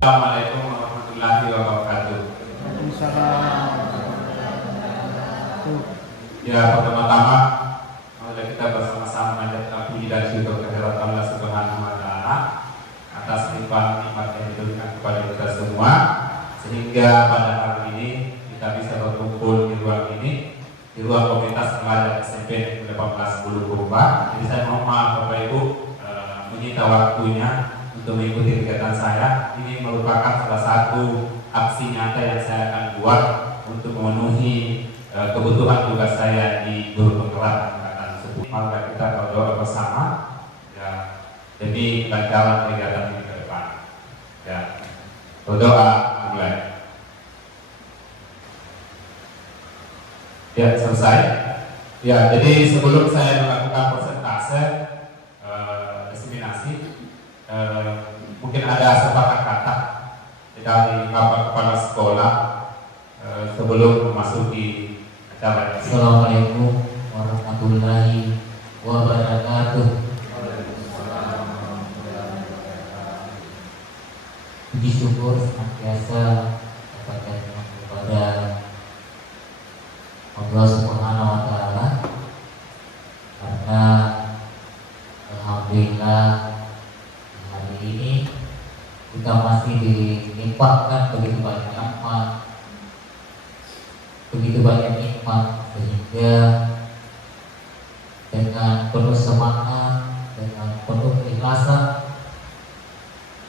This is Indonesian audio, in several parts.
Assalamualaikum warahmatullahi wabarakatuh. Waalaikumsalam. Ya, pertama-tama marilah kita bersama-sama menjadikan puji dan syukur kehadirat Allah Subhanahu wa taala atas nikmat-nikmat yang diberikan kepada kita semua, sehingga pada hari ini kita bisa berkumpul di ruang ini, di ruang komunitas pelajar SMP 18 Bulukumba. Jadi saya mohon maaf Bapak Ibu menyita waktunya untuk mengikuti kegiatan saya. Ini merupakan salah satu aksi nyata yang saya akan buat untuk memenuhi kebutuhan tugas saya di guru penggerak angkatan 10. Mari kita berdoa bersama ya, demi kelancaran kegiatan ini ke depan. Ya, berdoa mulai. Ya, selesai. Ya, jadi sebelum saya melakukan persentase diseminasi, mungkin ada sepatah kata dari Bapak Kepala Sekolah sebelum memasuki acara. Assalamualaikum warahmatullahi wabarakatuh. Puji syukur senantiasa kepada Allah Subhanahu wa taala, karena alhamdulillah hari ini kita masih dilimpahkan begitu banyak rahmat, begitu banyak nikmat, sehingga dengan penuh semangat, dengan penuh keikhlasan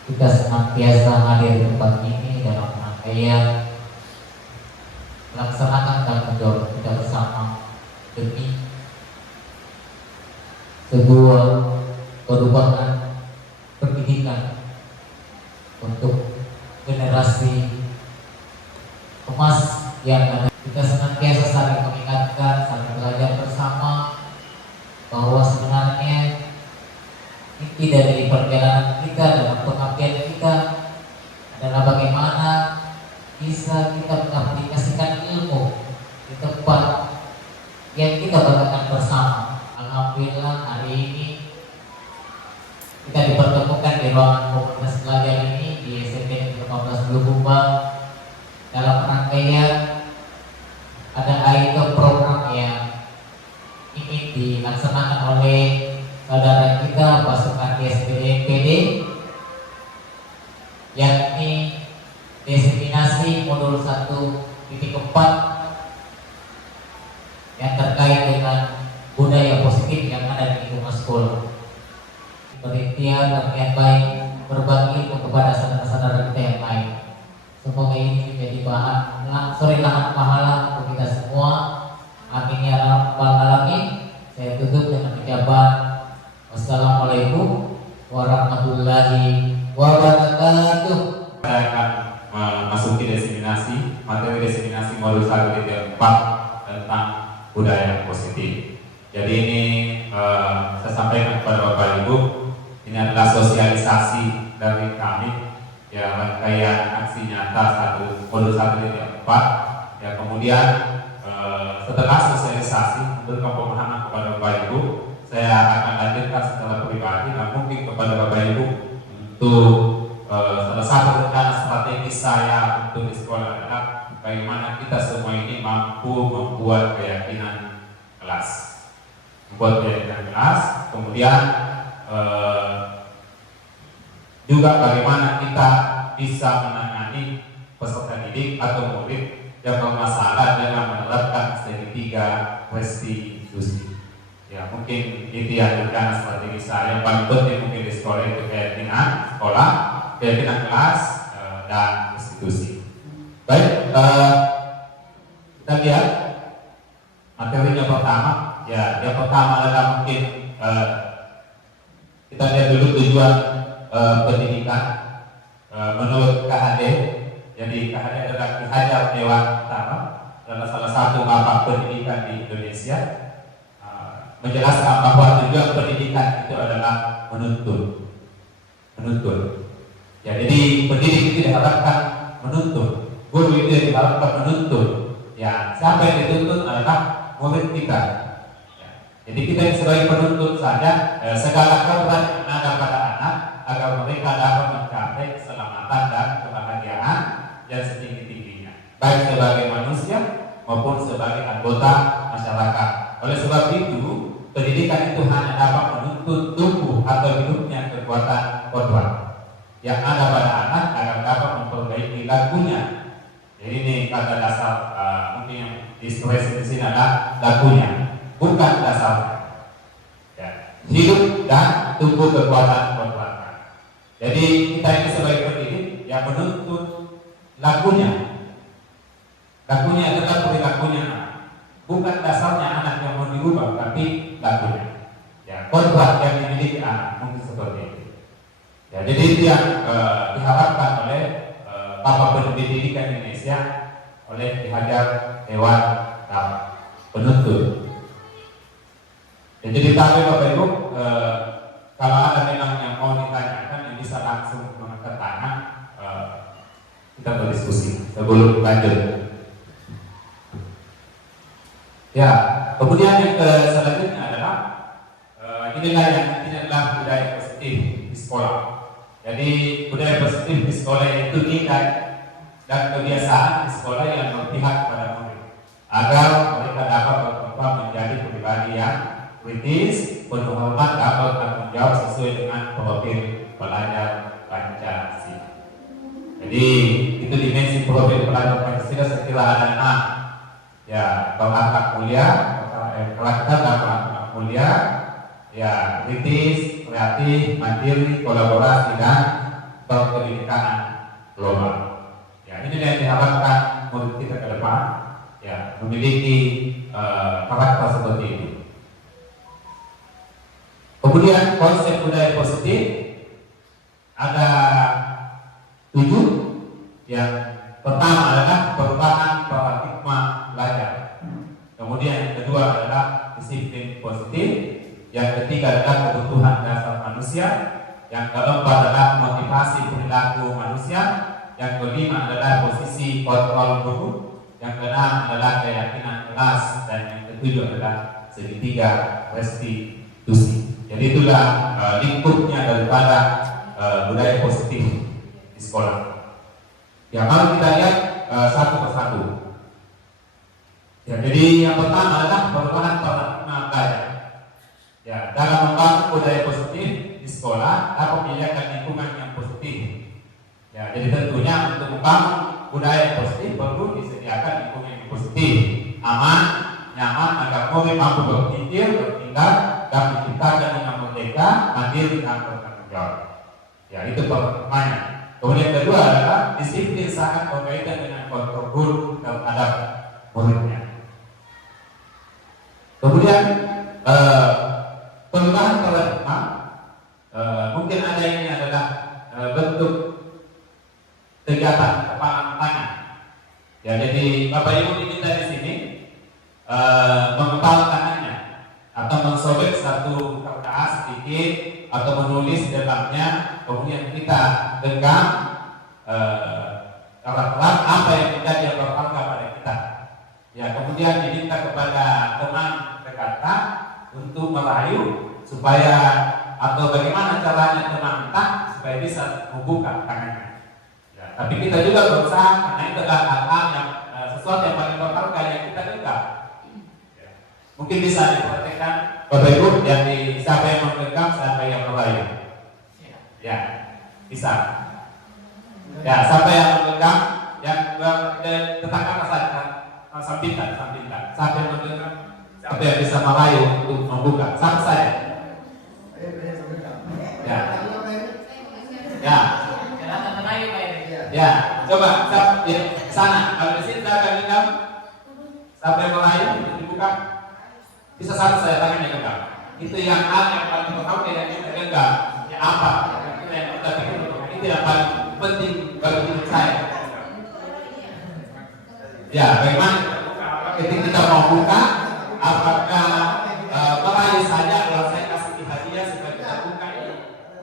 kita senantiasa hadir di tempat ini dalam rangkaian melaksanakan tanggung jawab kita bersama demi sebuah perubahan pendidikan untuk generasi emas yang ada. Kita senantiasa saling mengingatkan, saling belajar bersama bahwa sebenarnya inti dari perjalanan kita dalam pengabdian kita adalah bagaimana bisa kita mengaplikasikan ilmu di tempat yang kita banggakan bersama. Alhamdulillah hari ini kita dipertemukan di ruangan komunitas pelajar ini di SMP 15 Bulukumba dalam rangkaian ada IT program yang ingin dilaksanakan oleh saudara kita pasukan SPDMPD, yakni diseminasi modul 1.4 yang terkait dengan budaya positif yang ada di lingkungan sekolah. Berikhtiar dan niat baik berbagi ilmu kepada saudara-saudara kita yang lain. Semoga ini menjadi lahan pahala untuk kita semua. Amin ya rabbal alamin. Saya tutup dengan ucapan wassalamualaikum warahmatullahi wabarakatuh. Saya akan memasuki diseminasi, materi diseminasi modul 1.4 tentang budaya positif. Jadi ini saya sampaikan kepada Bapak Ibu, ini adalah sosialisasi dari kami, ya, rangkaian aksi nyata modul 1.4. Ya, kemudian setelah sosialisasi untuk pemahaman kepada Bapak Ibu, saya akan lanjutkan secara pribadi dan mungkin kepada Bapak Ibu untuk salah satu rencana strategis saya untuk di sekolah adalah bagaimana kita semua ini mampu membuat keyakinan kelas. Kemudian juga bagaimana kita bisa menangani peserta didik atau murid yang bermasalah dengan menerapkan segitiga restitusi. Ya, mungkin itu yang rencana strategi saya. Yang paling penting mungkin di sekolah itu keyakinan sekolah, keyakinan kelas, dan restitusi. Baik, kita lihat materinya pertama. Ya, yang pertama adalah mungkin kita lihat dulu tujuan pendidikan menurut KHD. Jadi KHD adalah Ki Hajar Dewantara, adalah salah satu bapak pendidikan di Indonesia, menjelaskan bahwa tujuan pendidikan itu adalah menuntut. Ya, jadi pendidik itu diharapkan menuntut, guru itu diharapkan menuntut. Ya, siapa yang dituntut adalah murid kita. Jadi kita yang sebagai penuntut saja segala korban yang ada pada anak agar mereka dapat mencapai keselamatan dan kebahagiaan yang setinggi-tingginya, baik sebagai manusia maupun sebagai anggota masyarakat. Oleh sebab itu, pendidikan itu hanya dapat menuntut tumbuh atau hidupnya kekuatan kodrat yang ada pada anak agar dapat memperbaiki lakunya. Jadi ini kata dasar mungkin yang distress di sini adalah lakunya, bukan dasarnya. Ya. Hidup dan tumbuh kekuatan kodrat. Jadi kita ini sebagai pendidik yang menuntut lakunya. Lakunya tetap perilakunya, bukan dasarnya anak yang mau diubah, tapi lakunya. Ya, kodrat yang dimiliki anak mungkin seperti itu. Ya, jadi itu yang diharapkan oleh Bapak Pendidikan Indonesia oleh Ki Hajar Dewan Penuntut. Ya, jadi tapi Bapak Ibu, kalau ada memang yang mau ditanyakan, yang bisa langsung mengangkat tangan, kita berdiskusi sebelum lanjut. Ya, kemudian yang selanjutnya adalah inilah yang nantinya adalah budaya positif di sekolah. Jadi budaya positif di sekolah itu nilai dan kebiasaan di sekolah yang berpihak pada murid agar mereka dapat berkembang menjadi pribadi yang kritis, penuh hormat, dapat bertanggung jawab sesuai dengan profil pelajar Pancasila. Jadi itu dimensi profil pelajar Pancasila sekira ada 6. Ya, berakhlak mulia, karakter dan berakhlak mulia, ya, kritis, kreatif, mandiri, kolaborasi dan berkebinekaan global. Ya, ini yang diharapkan murid kita ke depan, ya, memiliki karakter seperti itu. Kemudian konsep budaya positif ada 7. Yang pertama adalah perubahan paradigma belajar. Kemudian yang kedua adalah disiplin positif. Yang ketiga adalah kebutuhan dasar manusia. Yang keempat adalah motivasi perilaku manusia. Yang kelima adalah posisi kontrol guru. Yang keenam adalah keyakinan kelas. Dan yang ketujuh adalah segitiga restitusi. Jadi itulah lingkupnya daripada budaya positif di sekolah. Ya, mari kita lihat satu persatu. Ya, jadi yang pertama adalah perubahan paradigma belajar. Ya, dalam membangun budaya positif di sekolah dapat menyediakan lingkungan yang positif. Ya, jadi tentunya untuk membangun budaya positif perlu disediakan lingkungan yang positif, aman, nyaman agar murid mampu berpikir, bertindak, dan menciptakan dengan merdeka, mandiri dan bertanggung jawab. Ya, itu pertamanya. Kemudian kedua adalah disiplin sangat berkaitan dengan kontrol guru terhadap muridnya. Kemudian perubahan paradigma mungkin ada ini adalah bentuk kegiatan kepangan tangan. Ya, jadi Bapak Ibu diminta di sini mengepal tangannya atau mensobek satu kertas sedikit atau menulis di dalamnya, kemudian kita genggam erat-erat apa yang menjadi yang berharga pada kita. Ya, kemudian diminta kepada teman dekatnya untuk merayu supaya atau bagaimana caranya teman kita supaya bisa membuka tangannya. Ya, tapi kita juga berusaha karena itu adalah hal-hal yang sesuatu yang paling berharga yang kita genggam. Ya. Mungkin bisa diperhatikan Bapak Ibu yang siapa yang menggenggam, siapa yang merayu. Ya, bisa. Ya, siapa yang menggenggam, yang tetangga saja, sambitan. Siapa yang menggenggam, siapa yang bisa merayu untuk membuka, siapa saja. Ya, ya, ya. Coba siapa di sana, kalau di sini siapa yang genggam, siapa yang merayu untuk dibuka, bisa satu saya tangannya genggam. Itu yang hal yang paling pertama yang kita genggam. Ya, apa? Itu yang paling penting bagi diri saya. Ya, bagaimana ketika kita mau buka, apakah merayu saja kalau saya kasih hadiah supaya kita buka ini?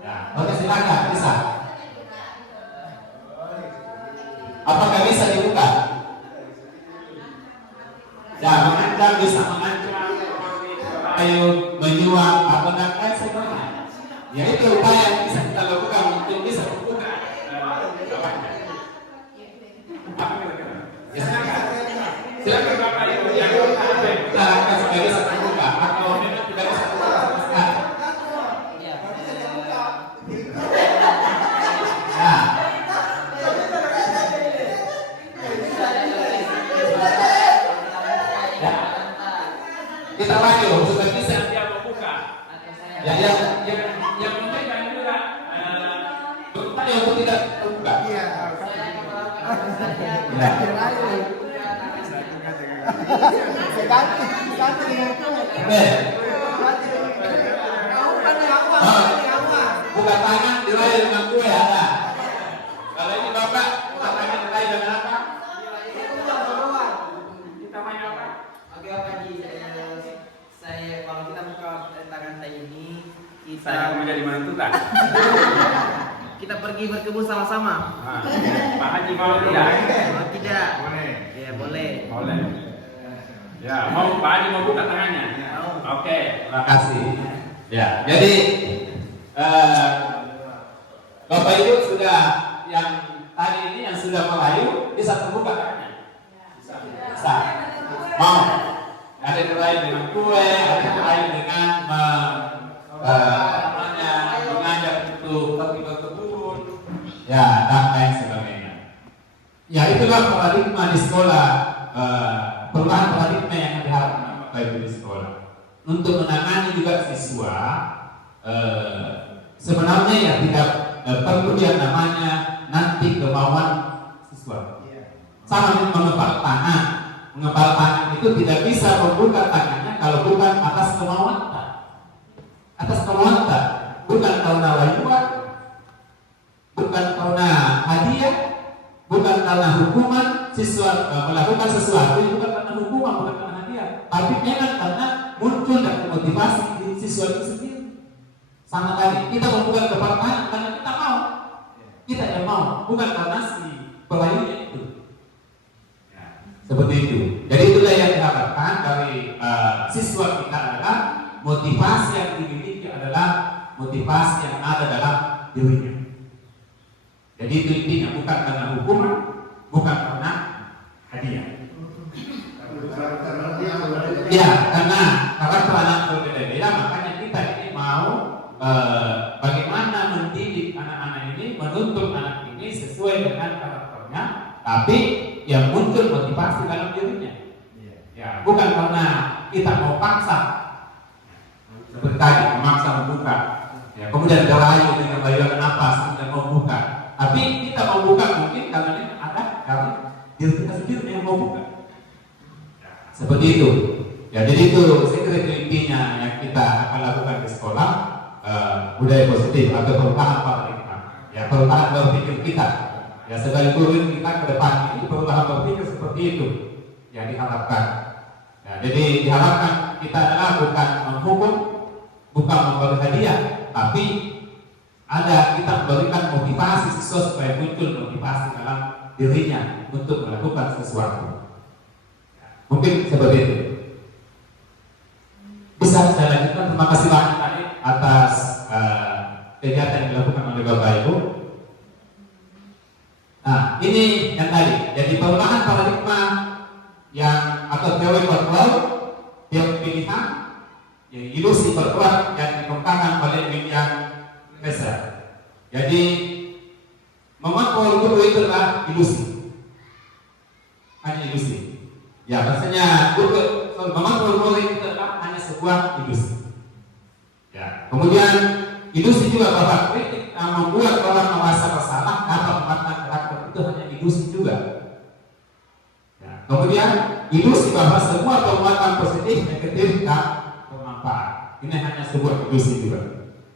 Ya, oke, silakan, bisa. Apakah bisa dibuka? Ya, mengancam bisa mengancam, ayo menyuap atau dan lain sebagainya. Ya, itu upaya yang bisa kita lakukan atau tidak terbuka? Iya. Ya. Buka tangan diraih dengan kue ada. Kalau ini bapak, buka tangan diraih dengan apa? Kita main apa? Oke Pak Haji, saya kalau kita buka tangan saya ini Saya mau jadi menentukan. kita pergi berkebun sama-sama. Nah, Pak Haji mau tidak? Kalau tidak, Boleh. ya boleh. Boleh. Ya, mau Pak Haji mau buka tangannya? Mau. Oke. Terima kasih. Ya, jadi Bapak Ibu sudah yang tadi ini yang sudah merayu bisa terbuka tangannya. Bisa. Mau? Ada yang merayu dengan kue, ada yang merayu dengan mengajak untuk pergi ke kebun, ya dan lain sebagainya. Ya itulah paradigma di sekolah, perubahan paradigma yang diharapkan Bapak Ibu di sekolah untuk menangani juga siswa. Sebenarnya ya tidak perlu yang namanya nanti kemauan siswa. Sama dengan mengepal tangan. Mengepal tangan itu tidak bisa membuka tangannya kalau bukan atas kemauan tak. Atas kemauan tak. Bukan karena wayuan, bukan karena hadiah, bukan karena hukuman siswa melakukan sesuatu, bukan karena hukuman, bukan karena hadiah, tapi memang karena muncul dan motivasi di siswa itu sendiri. Sama tadi kita membuka kepala tangan karena kita mau, kita yang mau, bukan karena si pelayunya itu. Seperti itu. Jadi itulah yang diharapkan dari siswa kita adalah motivasi yang dimiliki adalah motivasi yang ada dalam dirinya. Jadi itu intinya, bukan karena hukuman, bukan karena hadiah. Ya, karena karakter anak berbeda-beda, makanya kita ini mau bagaimana mendidik anak-anak ini, menuntut anak ini sesuai dengan karakternya, tapi yang muncul motivasi dalam dirinya. Ya, bukan karena kita mau paksa, seperti tadi memaksa membuka. Ya, kemudian dirayu dengan bayuan apa kemudian mau buka. Tapi kita mau buka mungkin karena ini ada dari diri kita sendiri yang mau buka. Ya, seperti itu. Ya, jadi itu saya kira intinya yang kita akan lakukan di sekolah, budaya positif atau perubahan paradigma. Ya, perubahan berpikir kita. Ya, sebagai guru kita ke depan ini perubahan berpikir seperti itu yang diharapkan. Ya, jadi diharapkan kita adalah bukan menghukum, bukan memberi hadiah, tapi ada kita memberikan motivasi siswa supaya muncul motivasi dalam dirinya untuk melakukan sesuatu. Ya, mungkin seperti itu. Bisa saya lanjutkan. Terima kasih banyak tadi atas kegiatan yang dilakukan oleh Bapak Ibu. Nah, ini yang tadi. Jadi perubahan paradigma yang atau teori berpeluang, teori pilihan, yang ilusi berpeluang yang dikembangkan oleh William Glasser. Jadi memang guru itu adalah ilusi, hanya ilusi. Ya, maksudnya memang guru itu adalah hanya sebuah ilusi. Ya, kemudian ilusi juga bahwa kritik membuat orang merasa bersalah dapat mematahkan karakter itu hanya ilusi juga. Ya, kemudian ilusi bahwa semua penguatan positif negatif dan bermanfaat. Ini hanya sebuah ilusi juga.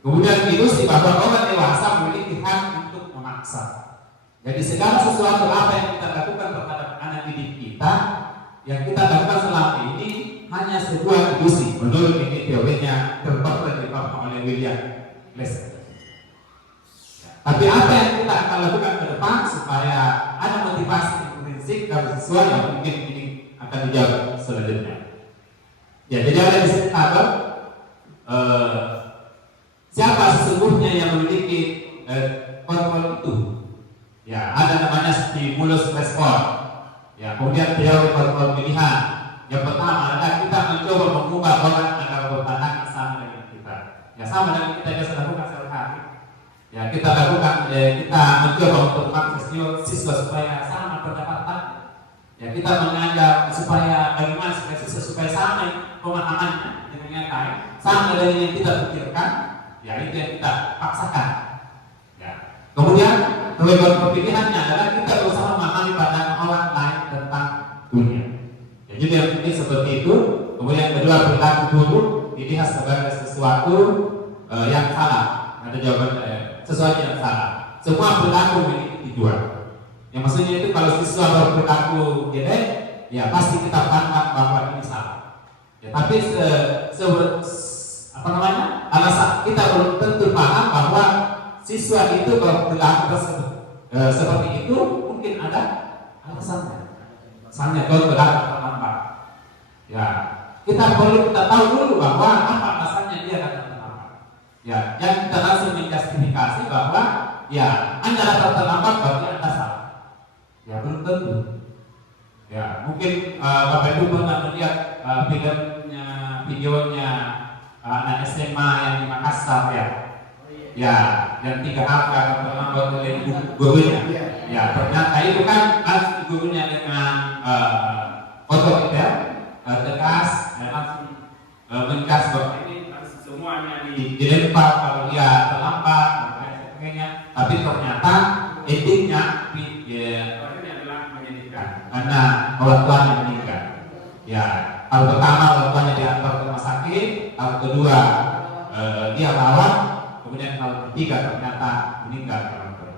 Kemudian ilusi bahwa orang dewasa memiliki hak untuk memaksa. Jadi segala sesuatu apa yang kita lakukan terhadap anak didik kita, yang kita lakukan selama ini hanya sebuah ilusi. Menurut ini teorinya terpatah oleh William Glasser. Tapi apa yang kita akan lakukan ke depan supaya ada motivasi prinsip dari siswa yang mungkin ini akan dijawab selanjutnya. Ya, jadi ada di sini ada siapa sesungguhnya yang memiliki kontrol itu? Ya, ada namanya stimulus respon. Ya, kemudian teori kontrol pilihan. Yang pertama adalah kita mencoba mengubah orang agar bertahan sama dengan kita. Ya, sama dengan kita biasa lakukan sehari-hari. Ya, kita lakukan, kita mencoba untuk mengakses siswa supaya sama pendapatan. Ya, kita mengajak supaya bagaimana supaya siswa supaya sama pemahamannya dengan yang lain, sama dengan yang kita pikirkan. Ya, itu yang kita paksakan. Ya. Kemudian kebebasan berpikirannya adalah kita berusaha memahami pandangan orang lain tentang dunia. Ya, jadi yang penting seperti itu. Kemudian yang kedua, perilaku buruk dilihat sebagai sesuatu yang salah. Ada jawaban sesuatu yang salah. Semua perilaku memiliki tujuan. Yang maksudnya itu kalau siswa berperilaku jelek, ya pasti kita pandang bahwa ini salah. Ya, tapi alasan kita belum tentu paham bahwa siswa itu berperilaku seperti itu mungkin ada alasannya. Misalnya kalau berlaku terlambat, ya kita perlu tahu dulu bahwa apa alasannya dia datang terlambat. Ya, yang kita langsung menjustifikasi bahwa ya Anda datang terlambat berarti Anda salah. Ya belum tentu. Ya mungkin Bapak Ibu pernah melihat videonya anak SMA yang di Makassar ya. Ya, dan 3 hari akan terlambat oleh gurunya. Ya, ternyata itu kan asli gurunya dengan otoriter, tegas, dan langsung mengas bahwa ini semuanya dilempar kalau dia terlambat dan sebagainya. Tapi ternyata endingnya adalah menyedihkan karena orang tuanya meninggal. Ya, hal pertama orang tuanya diantar ke rumah sakit, hal kedua dia rawat, kemudian hal ketiga ternyata meninggal orang tua.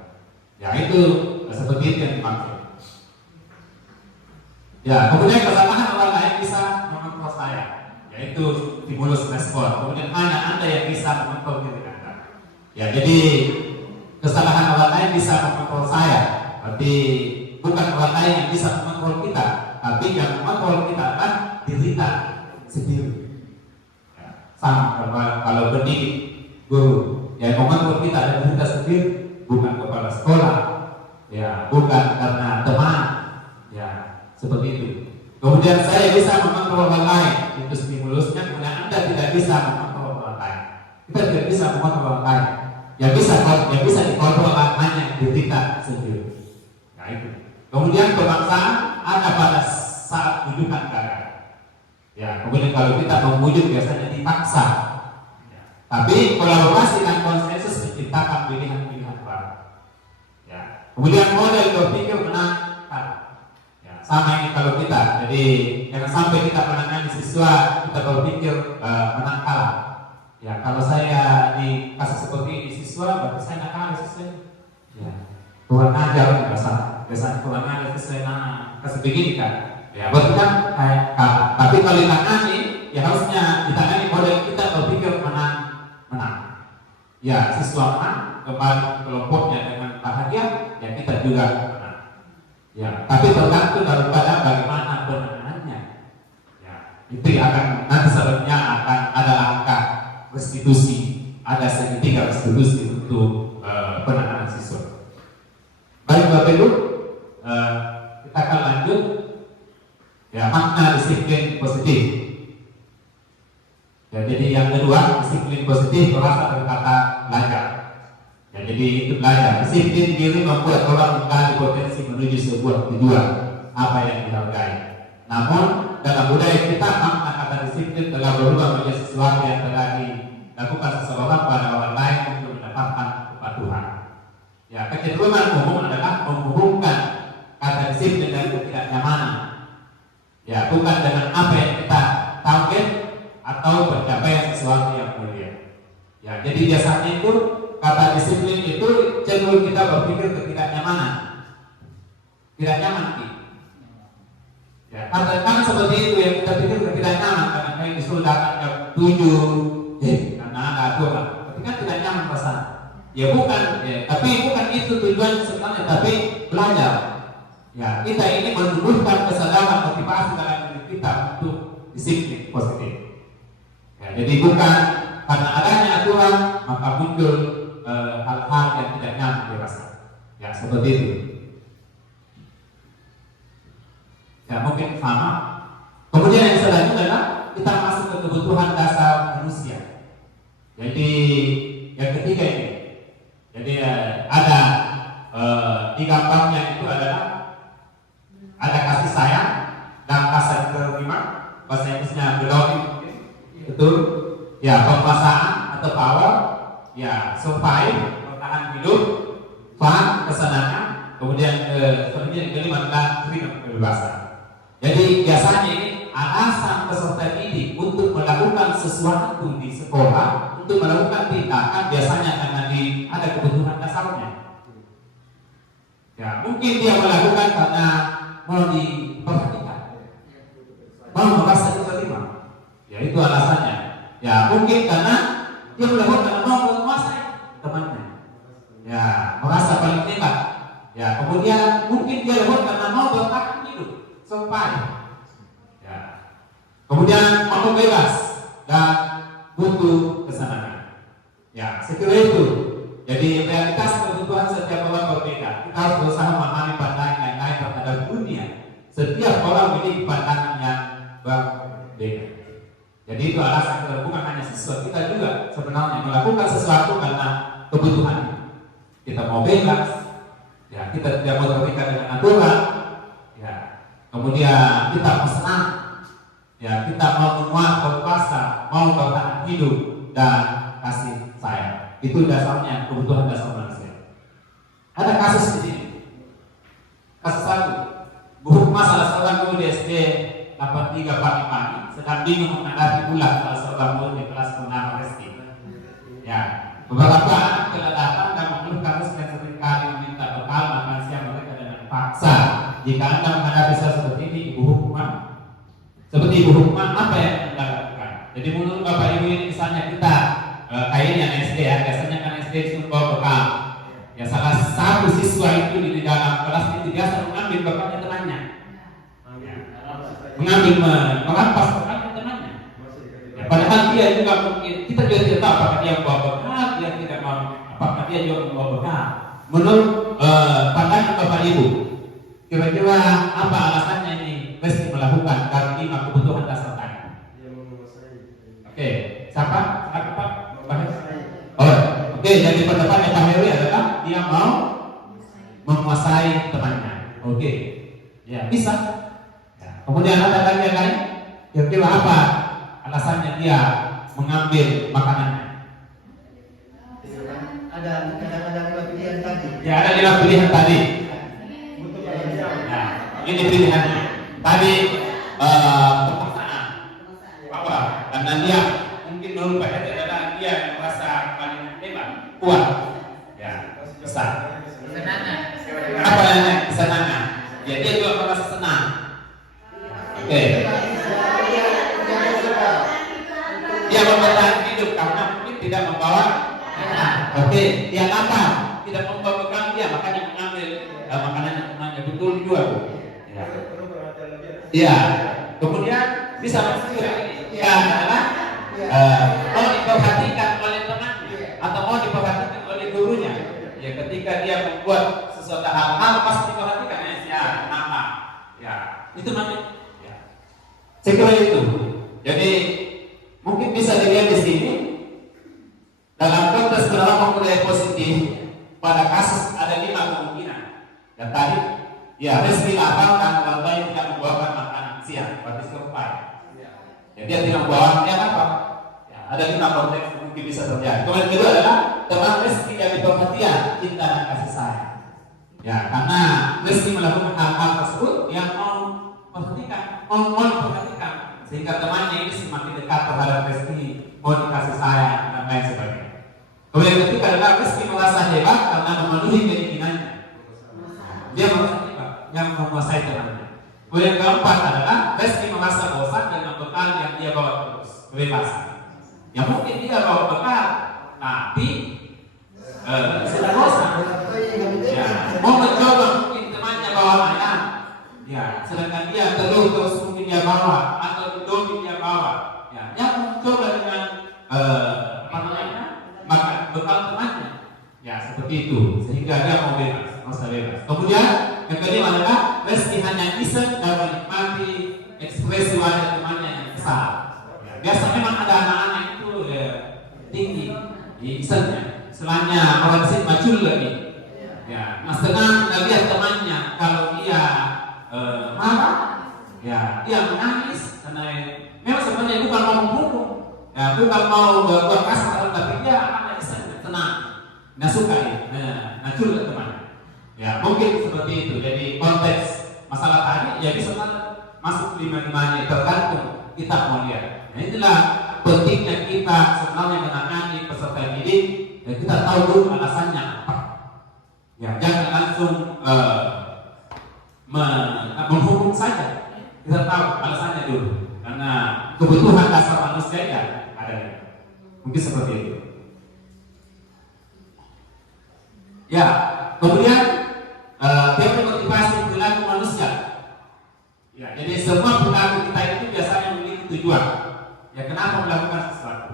Ya itu seperti itu yang dimaksud. Ya, kemudian kesalahan orang lain bisa mengontrol saya, yaitu stimulus respon. Kemudian hanya Anda yang bisa mengontrol diri Anda. Ya, jadi kesalahan orang lain bisa mengontrol saya, berarti bukan orang lain yang bisa mengontrol kita, tapi yang mengontrol kita adalah diri kita sendiri. Ya, sama kalau pendidik, guru, yang mengontrol kita adalah diri kita sendiri, bukan kepala sekolah, ya, bukan karena teman, ya, seperti itu. Kemudian saya bisa mengontrol orang lain, itu stimulusnya. Kemudian Anda tidak bisa mengontrol orang lain. Kita tidak bisa mengontrol orang lain. Yang bisa dikontrol hanya diri kita sendiri. Nah itu. Kemudian kebangsaan ada pada saat rujukan negara. Ya, kemudian kalau kita memujuk biasanya dipaksa. Ya. Tapi kolaborasi dan konsensus menciptakan pilihan-pilihan baru. Ya. Kemudian model berpikir menang kalah. Ya. Sama ini kalau kita. Jadi jangan sampai kita menangani siswa kita berpikir menang kalah. Ya, kalau saya di kasus seperti ini siswa, berarti saya nak kalah siswa. Ya. Kurang ajar biasanya kurang ajar siswa kasus begini kan. Ya, berarti kan kalah. Tapi kalau ditangani, ya harusnya ditangani model kita berpikir menang. Ya, siswa menang, kembali kelompoknya dengan bahagia, ya kita juga menang. Ya, tapi tergantung daripada bagaimana penanganannya. Ya, itu akan nanti selanjutnya akan ada langkah restitusi, ada segitiga restitusi untuk penanganan siswa. Baik Bapak Ibu, kita akan lanjut. Ya, makna disiplin positif. Ya, jadi yang kedua, disiplin positif berasal dari kata belajar. Ya, jadi itu belajar. Disiplin diri membuat orang menggali potensi menuju sebuah tujuan apa yang dihargai. Namun dalam budaya kita makna kata disiplin telah berubah menjadi sesuatu yang telah dilakukan seseorang pada orang lain untuk mendapatkan kepatuhan. Ya, kecenderungan umum adalah menghubungkan kata disiplin dan ketidaknyamanan. Ya, bukan dengan apa yang kita target atau pencapaian sesuatu yang mulia. Ya, jadi biasanya itu kata disiplin itu cenderung kita berpikir ketidaknyamanan. Tidak nyaman kita. Ya, karena seperti itu yang kita pikir tidak nyaman karena yang disuruh datang jam 7, karena ada aturan. Tapi kan tidak nyaman rasanya. Ya bukan, ya, tapi bukan itu tujuan sebenarnya, tapi belajar. Ya, kita ini menumbuhkan kesadaran motivasi dalam diri kita untuk disiplin positif. Ya, jadi bukan karena adanya aturan maka muncul hal-hal yang tidak nyaman dirasa. Ya, seperti itu. Ya, mungkin sama. Kemudian yang selanjutnya adalah kita masuk ke kebutuhan dasar manusia. Jadi yang ketiga ini. Jadi ada di gambarnya itu adalah ada kasih sayang dan rasa diterima, bahasa Inggrisnya belonging, betul? Ya, penguasaan atau power, ya, survive, bertahan hidup, fun, kesenangan. kemudian selanjutnya yang kelima adalah freedom, kebebasan. Jadi biasanya ini alasan peserta didik untuk melakukan sesuatu di sekolah, untuk melakukan tindakan biasanya karena ada kebutuhan dasarnya. Ya, mungkin dia melakukan karena mau diperhatikan, mau merasa diterima. Ya itu alasannya. Ya mungkin karena dia melakukan karena mau menguasai temannya. Ya merasa paling hebat. Ya kemudian mungkin dia lakukan karena mau bertahan hidup supaya. Ya kemudian mau bebas dan butuh kesenangan. Ya sekira itu. Jadi realitas kebutuhan setiap orang berbeda. Kita harus berusaha memahami pandangan yang lain terhadap dunia. Setiap orang memiliki pandangan yang berbeda. Jadi itu alasan kita bukan hanya siswa, kita juga sebenarnya melakukan sesuatu karena kebutuhan. Kita mau bebas, ya kita tidak mau terikat dengan aturan, ya kemudian kita mau senang, ya kita mau menguat berpuasa, mau bertahan hidup dan kasih sayang. Itu dasarnya kebutuhan dasar manusia. Ada kasus di sini. Kasus satu, Bu Hukma salah seorang guru di SD 83 pagi-pagi sedang bingung menghadapi ulang salah seorang murid di kelas menengah SD. Ya, beberapa anak kelelahan dan mengeluhkan dan seringkali meminta bekal makan siang mereka dengan paksa. Jika Anda menghadapi sesuatu seperti ini, Ibu Hukma, seperti Ibu Hukma, apa yang Anda lakukan? Jadi menurut Bapak Ibu ini misalnya kita kayaknya SD ya, biasanya kan SD suruh bawa bekal. Ya salah satu siswa itu di dalam kelas itu biasa mengambil bekalnya temannya, mengambil merampas bekalnya temannya. Ya, padahal dia juga mungkin kita juga tidak tahu apakah dia membawa bekal, dia tidak mau, apakah dia juga membawa bekal. Menurut pandangan Bapak Ibu, kira-kira apa alasannya ini mesti melakukan dari 5 kebutuhan dasar tadi? Oke, siapa? Pak? Oke, jadi pendapatnya Pak Heri adalah dia mau menguasai temannya. Oke, ya bisa. Ya. Kemudian ada lagi yang lain. Kira-kira apa alasannya dia mengambil makanannya? Ada pilihan tadi. Ya ada 5 pilihan tadi. Nah, ini pilihannya. Tadi pepaksaan. Apa? Karena dia mungkin menurut Pak Heri adalah dia yang merasa paling hebat, kuat. Ya, bisa. Apa yang kesenangan? Ya dia juga merasa senang. Oke. Dia membertahan hidup karena mungkin tidak membawa. Oke, dia lapar, tidak membawa bekal dia, makanya mengambil makanan yang temannya. Betul juga, Bu. Ya. Iya. Kemudian bisa masuk ini. Ya adalah mau diperhatikan oleh temannya atau mau diperhatikan oleh gurunya. Ya ketika dia membuat sesuatu hal pasti diperhatikan ya nama. Ya itu nanti. Ya. Saya kira itu. Jadi mungkin bisa dilihat di sini dalam konteks penerapan budaya positif pada kasus ada 5 kemungkinan. Dan tadi ya Rizky lapar dan orang lain tidak membawakan makanan siang, berarti survive. Ya dia tidak membawakan apa? Ada 5 konteks yang mungkin bisa terjadi. Kemudian kedua adalah teman Rizky yang diperhatian, cinta dan kasih sayang. Ya, karena Rizky melakukan hal-hal tersebut yang mau memperhatikan, sehingga temannya ini semakin dekat terhadap Rizky, mau dikasih sayang dan lain sebagainya. Kemudian ketiga adalah Rizky merasa hebat karena memenuhi keinginannya. Dia merasa hebat yang menguasai temannya. Kemudian keempat adalah Rizky merasa bosan dengan bekal yang dia bawa terus, kebebasan. Ya mungkin dia bawa bekal, tapi sudah bosan. Ya, mau mencoba mungkin temannya bawa ayam. Ya, sedangkan dia telur terus mungkin dia bawa atau indomie dia bawa. Ya, dia mencoba dengan apa namanya makan bekal temannya. Ya, seperti itu. Sehingga dia mau bebas, merasa bebas. Kemudian yang kelima adalah Rizky hanya iseng dan menikmati ekspresi wajah temannya yang kesal. Ya, biasa memang ada anak-anak itu tinggi di isengnya, selanya orang sih macul lagi. Ya, mas senang lihat temannya kalau dia marah, ya dia menangis karena memang sebenarnya bukan mau membunuh, ya bukan mau berbuat kasar, tapi dia anak iseng tenang, nggak suka ya, macul ke temannya. Ya Ya, mungkin seperti itu. Jadi konteks masalah tadi ya bisa masuk lima-limanya, tergantung kita mau lihat. Nah, itulah pentingnya kita sebenarnya menangani peserta didik. Ya, kita tahu dulu alasannya apa. Ya, jangan langsung menghukum saja. Kita tahu alasannya dulu, karena kebutuhan dasar manusia ya ada. Mungkin seperti itu. Ya, kemudian teori motivasi perilaku manusia. Ya, jadi semua perilaku kita itu biasanya memiliki tujuan. Ya, kenapa melakukan sesuatu?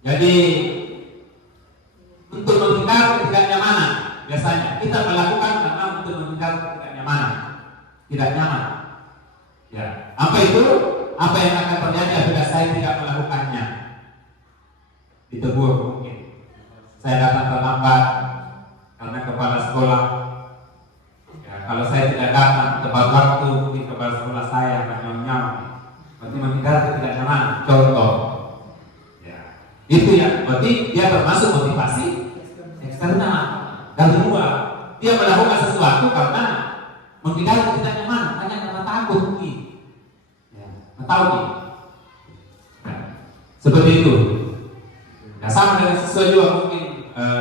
Jadi untuk menghindari ketidaknyamanan, biasanya kita melakukan karena untuk menghindari ketidaknyamanan, tidak nyaman. Ya, apa itu? Apa yang akan terjadi apabila saya tidak melakukannya? Ditegur mungkin. Saya datang terlambat karena kepala sekolah. Ya, kalau saya tidak datang tepat waktu, mungkin kepala sekolah saya akan nyam-nyam. Berarti menghindari ketidaknyamanan. Contoh. Ya, itu ya. Berarti dia termasuk motivasi eksternal. Dan kedua, dia melakukan sesuatu karena menghindari ketidaknyamanan, hanya karena takut mungkin. Ya, tahu nih. Ya, seperti itu. Ya, sama dengan sesuai juga mungkin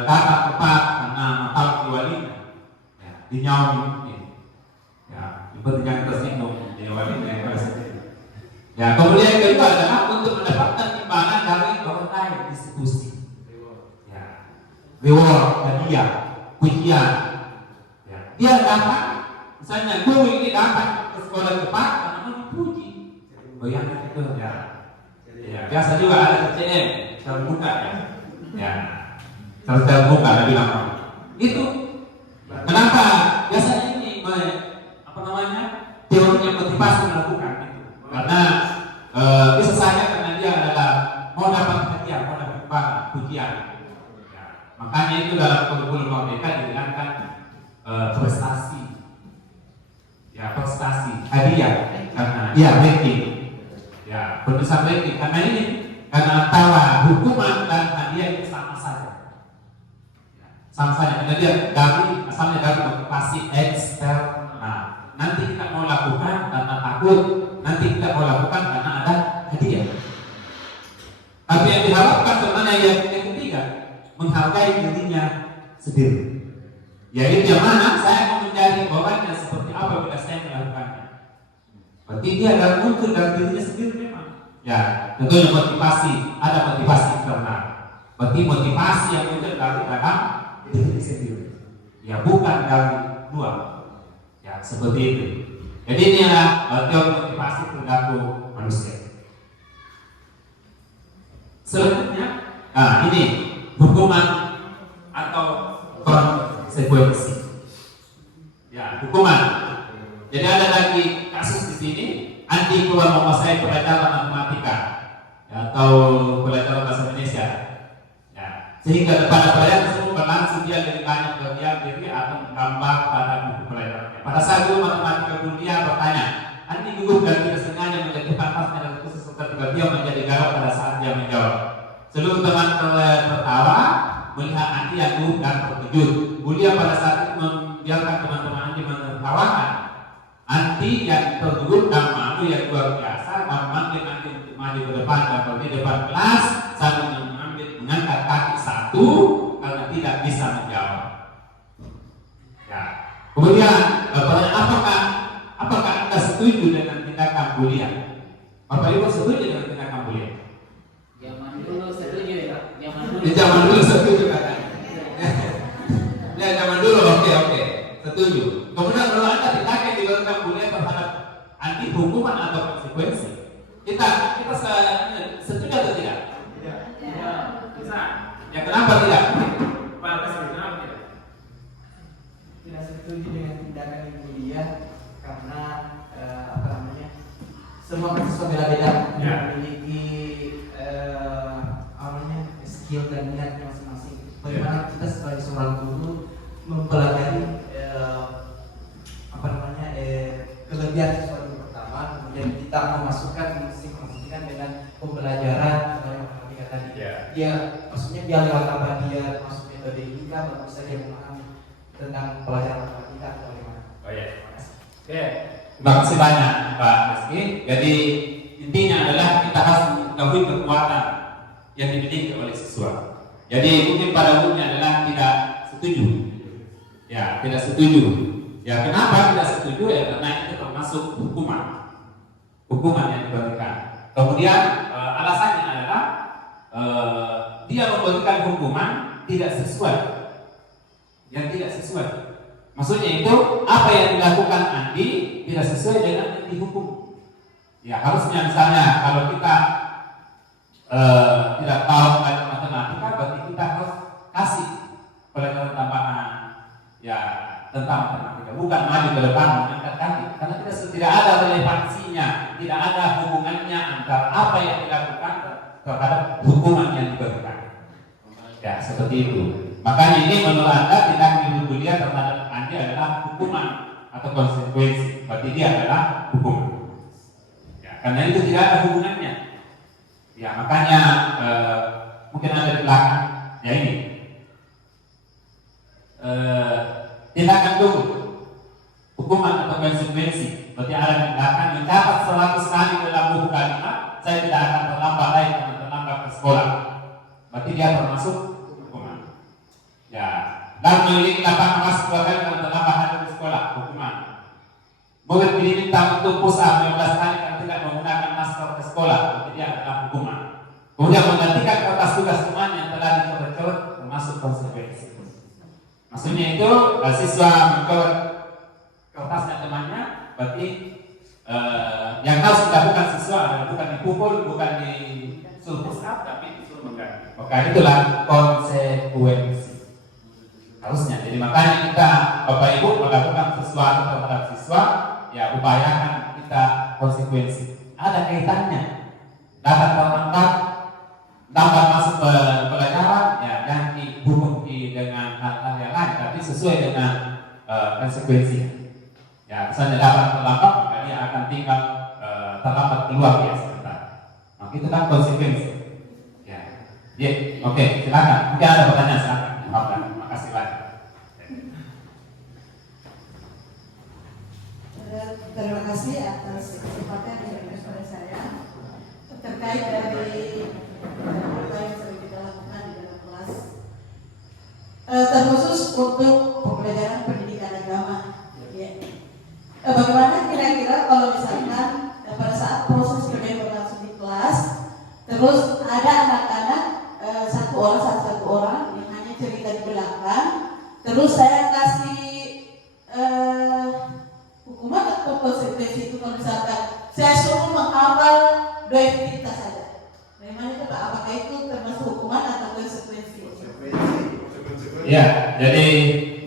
datang tepat karena tahu diwalinya. Ya, dinyawa mungkin. Ya, seperti jangan tersinggung diwalinya yang pada sendiri. Ya, kemudian yang kedua adalah untuk mendapatkan imbalan dari orang lain, institusi. Ya, reward, hadiah, pujian. Ya, dia datang, misalnya guru ini datang ke sekolah cepat karena mau dipuji. Bayangkan itu ya. Ya, biasa juga ada CCM terbuka ya. Ya, terbuka lebih lama. Itu kenapa biasanya ini teori yang motivasi melakukan itu? Karena bisa saja karena dia adalah mau dapat hadiah, mau dapat pujian. Ya, makanya itu dalam kurikulum Merdeka dibilangkan prestasi. Ya, prestasi, hadiah, karena ranking. Ya, penulisan ranking karena ini, karena antara hukuman dan hadiah itu sama saja. Ya, sama saja karena dia asalnya dari motivasi eksternal. Nah, nanti kita mau lakukan karena takut, nanti kita mau lakukan karena ada hadiah. Tapi yang diharapkan sebenarnya yang ketiga, menghargai dirinya sendiri. Yaitu yang mana saya mau mencari orang yang seperti apa bila saya melakukannya. Berarti dia akan muncul dari dirinya sendiri memang. Ya, tentunya motivasi, ada motivasi internal. Berarti motivasi yang muncul dari dalam diri sendiri. Ya, bukan dari luar. Ya, seperti itu. Jadi ini adalah teori motivasi perilaku manusia. Selanjutnya, ini hukuman atau konsekuensi. Ya, hukuman. Jadi ada lagi kasus di sini, Andi keluar menguasai pelajaran matematika ya, atau pelajaran bahasa Indonesia. Ya, sehingga pada pelajaran tersebut berlangsung dia lebih banyak berdiam diri atau menggambar pada buku pelajarannya. Pada saat guru matematika kuliah bertanya, Andi gugup dan tidak sengaja menjatuhkan tasnya dan khusus ketika dia menjadi gawat pada saat dia menjawab. Seluruh teman tertawa melihat Andi yang gugup dan terkejut. Bulia pada saat itu membiarkan teman-teman Andi menertawakan. Andi yang tergugup dan malu yang luar biasa dan memanggil Andi untuk maju ke depan dan berdiri di depan kelas sambil mengangkat kaki satu karena tidak bisa menjawab. Ya. Kemudian apakah Anda setuju dengan tindakan bulia? Bapak Ibu setuju dengan tindakan bulia? Zaman dulu setuju ya. Zaman dulu setuju kan? Ya, zaman dulu oke, setuju. Kemudian kalau Anda tindakan yang dilakukan bulia terhadap anti hukuman atau konsekuensi, kita setuju atau tidak? Ya, bisa. Ya, kenapa tidak? Bagus, kenapa tidak? Tidak setuju dengan tindakan yang mulia karena semua mahasiswa beda-beda Ya. memiliki skill dan minatnya masing-masing. Bagaimana kita sebagai seorang guru mempelajari kelebihan siswa yang pertama, kemudian kita memasukkan mensinkronkan dengan pembelajaran matematika tadi. Dia maksudnya dia lewat apa dia masuk metode ini kan baru bisa dia memahami tentang pelajaran matematika. Terima kasih banyak Pak Rizky. Jadi intinya adalah kita harus mengetahui kekuatan yang dimiliki oleh siswa. Jadi mungkin pada umumnya adalah tidak setuju. Ya, tidak setuju. Ya, kenapa tidak setuju? Ya karena itu termasuk hukuman yang diberikan. Kemudian alasannya adalah dia memberikan hukuman tidak sesuai. Yang tidak sesuai. Maksudnya itu apa yang dilakukan Andi tidak sesuai dengan yang dihukum. Ya, harusnya misalnya kalau kita tidak tahu pelajaran matematika, berarti kita harus kasih pelajaran tambahan ya tentang matematika, bukan maju ke depan mengangkat kaki, karena tidak ada relevansinya, tidak ada hubungannya antara apa yang dilakukan terhadap hukuman yang diberikan. Ya, seperti itu. Makanya ini menurut Anda tindakan ibu kuliah terhadap Andi adalah hukuman atau konsekuensi, berarti dia adalah hukum. Ya, karena itu tidak ada hubungannya. Ya, makanya mungkin ada di belakang. Ya ini tindakan dulu, hukuman atau konsekuensi, berarti ada di belakang. Mencatat 100 kali dalam buku kalimat, saya tidak akan terlambat lagi karena terlambat ke sekolah. Berarti dia termasuk hukuman. Ya, dan memiliki lapangan emas 2 kali karena terlambat hadir di sekolah, hukuman. Murid diminta untuk push up 15 kali karena tidak menggunakan masker ke sekolah, berarti dia adalah hukuman. Kemudian menggantikan kertas tugas teman yang telah dicoret-coret, termasuk konsekuensi. Maksudnya itu siswa mencoret kertasnya temannya, berarti yang harus dilakukan siswa adalah bukan dipukul, bukan disuruh push up, tapi disuruh mengganti. Maka itulah konsekuensi. Harusnya. Jadi makanya kita Bapak Ibu melakukan sesuatu terhadap siswa, ya upayakan kita konsekuensi. Ada kaitannya. Dapat terlambat, lambat masuk ke pelajaran, ya jangan dihukum dengan hal-hal yang lain, tapi sesuai dengan konsekuensi. Ya, misalnya dapat terlambat, maka dia akan tinggal terlambat keluar ya sebentar. Maka itu kan konsekuensi. Ya, oke, silakan. Mungkin ada pertanyaan silakan. Terima kasih banyak. Terima kasih atas kesempatan yang diberikan kepada saya terkait dari apa yang sering kita lakukan di dalam kelas, terkhusus untuk pembelajaran pendidikan agama. Ya. Bagaimana kira-kira kalau misalkan pada saat proses belajar berlangsung di kelas, terus ada anak-anak satu orang yang hanya cerita di belakang, terus saya kasih hukuman atau konsekuensi itu kalau misalkan saya suruh menghafal 2 aktivitas saja. Bagaimana itu Pak? Apakah itu termasuk hukuman atau konsekuensi? Ya, jadi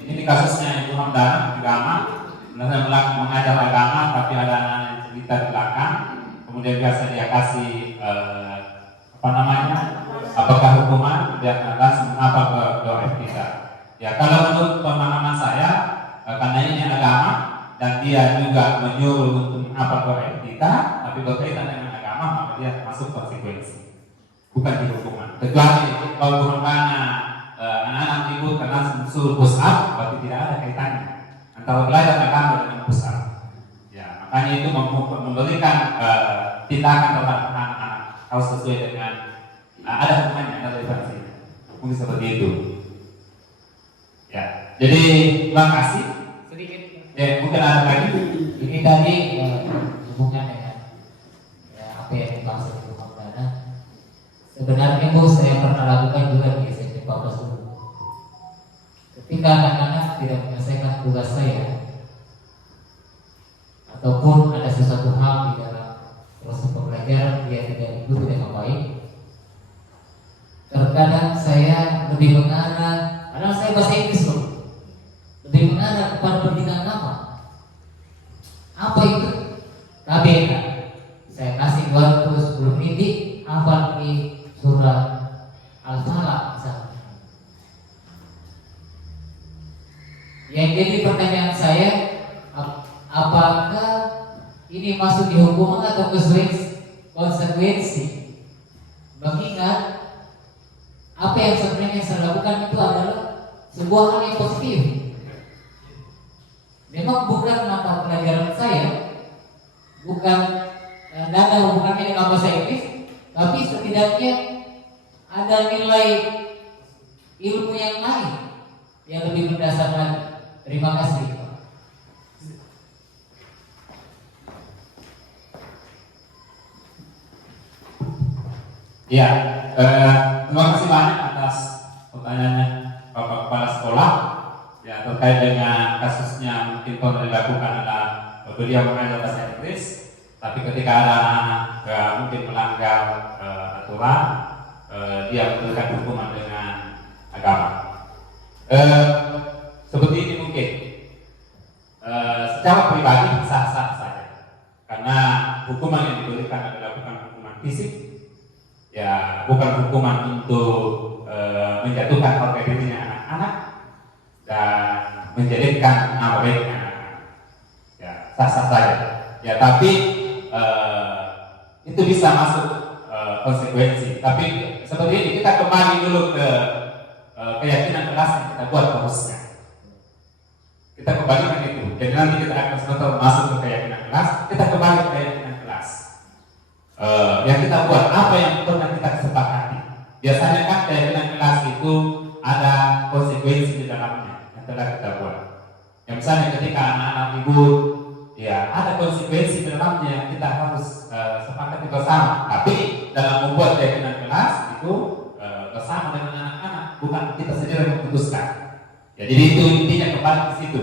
ini kasusnya Ibu Hamdana agama, mengajar agama, tapi ada anak yang cerita di belakang, kemudian biasa dia kasih apakah hukuman, dia langsung apa ke kita. Ya, kalau menurut pemahaman saya, karena ini agama dan dia juga menyuruh untuk apa ke kita, tapi berkaitan dengan agama, maka dia masuk konsekuensi, bukan di hukuman. Kecuali kalau Hamdana anak-anak ibu karena suruh push up, berarti tidak ada kaitannya antara belajar agama dengan push up. Ya, makanya itu memberikan tindakan terhadap anak-anak harus sesuai dengan ada hukumannya, ada relevansi. Mungkin seperti itu. Ya, jadi terima kasih. Sedikit. Mungkin ada lagi. Ini tadi hubungan dengan apa yang dimaksud Bu Hamdana. Sebenarnya Bu, saya pernah lakukan juga di SMP 14 dulu. Ketika anak-anak tidak menyelesaikan tugas saya, ataupun ada sesuatu hal di dalam proses pembelajaran dia tidak ikut dengan baik, terkadang saya lebih mengarah, padahal saya bahasa Inggris loh, lebih mengarah kepada pendidikan agama. Apa itu? KBK. Saya kasih waktu 10 menit, hafal di surah Al-Falaq misalnya. Yang jadi pertanyaan saya, apakah ini masuk di hukuman atau konsekuensi? Mengingat apa yang sebenarnya saya lakukan itu adalah sebuah hal yang positif. Memang bukan mata pelajaran saya, Ya, terima kasih banyak atas pertanyaannya Bapak Kepala Sekolah. Ya, terkait dengan kasusnya mungkin kalau dilakukan adalah beliau mengajar bahasa Inggris, tapi ketika ada anak mungkin melanggar aturan, dia memberikan hukuman dengan agama. Seperti ini mungkin secara pribadi sah-sah saja, karena hukuman yang diberikan adalah bukan hukuman fisik, ya bukan hukuman untuk menjatuhkan harga dirinya anak-anak dan menjadikan nama baiknya anak-anak. Ya sah-sah saja. Ya tapi itu bisa masuk konsekuensi. Tapi seperti ini kita kembali dulu ke keyakinan kelas yang kita buat harusnya. Kita kembalikan itu. Jadi nanti kita akan sebentar masuk ke keyakinan kelas. Kita kembali ke keyakinan kelas. Yang kita buat apa yang pernah kita sepakati. Biasanya kan keyakinan kelas itu ada konsekuensi di dalamnya yang telah kita buat. Yang misalnya ketika anak-anak libur, ya ada konsekuensi di dalamnya yang kita harus sepakati bersama. Tapi dalam membuat keyakinan kelas itu bersama dengan anak-anak, bukan kita sendiri yang memutuskan. Ya, jadi itu intinya kembali ke situ.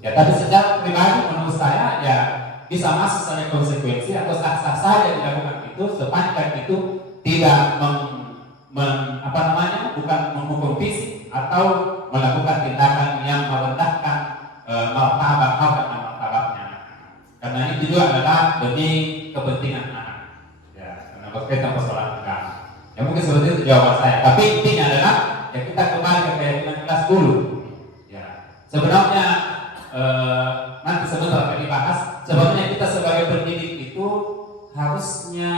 Ya, tapi secara pribadi menurut saya ya bisa masuk saja konsekuensi atau sah-sah saja dilakukan itu sepanjang itu tidak bukan menghukum fisik atau melakukan tindakan yang merendahkan martabatnya. Karena itu juga adalah demi kepentingan anak. Ya, karena berkaitan persoalan agama. Ya mungkin seperti itu jawaban saya. Tapi intinya adalah ya kita kembali ke keyakinan kelas dulu. Ya, sebenarnya nanti sebentar akan dibahas. Sebenarnya kita sebagai pendidik itu harusnya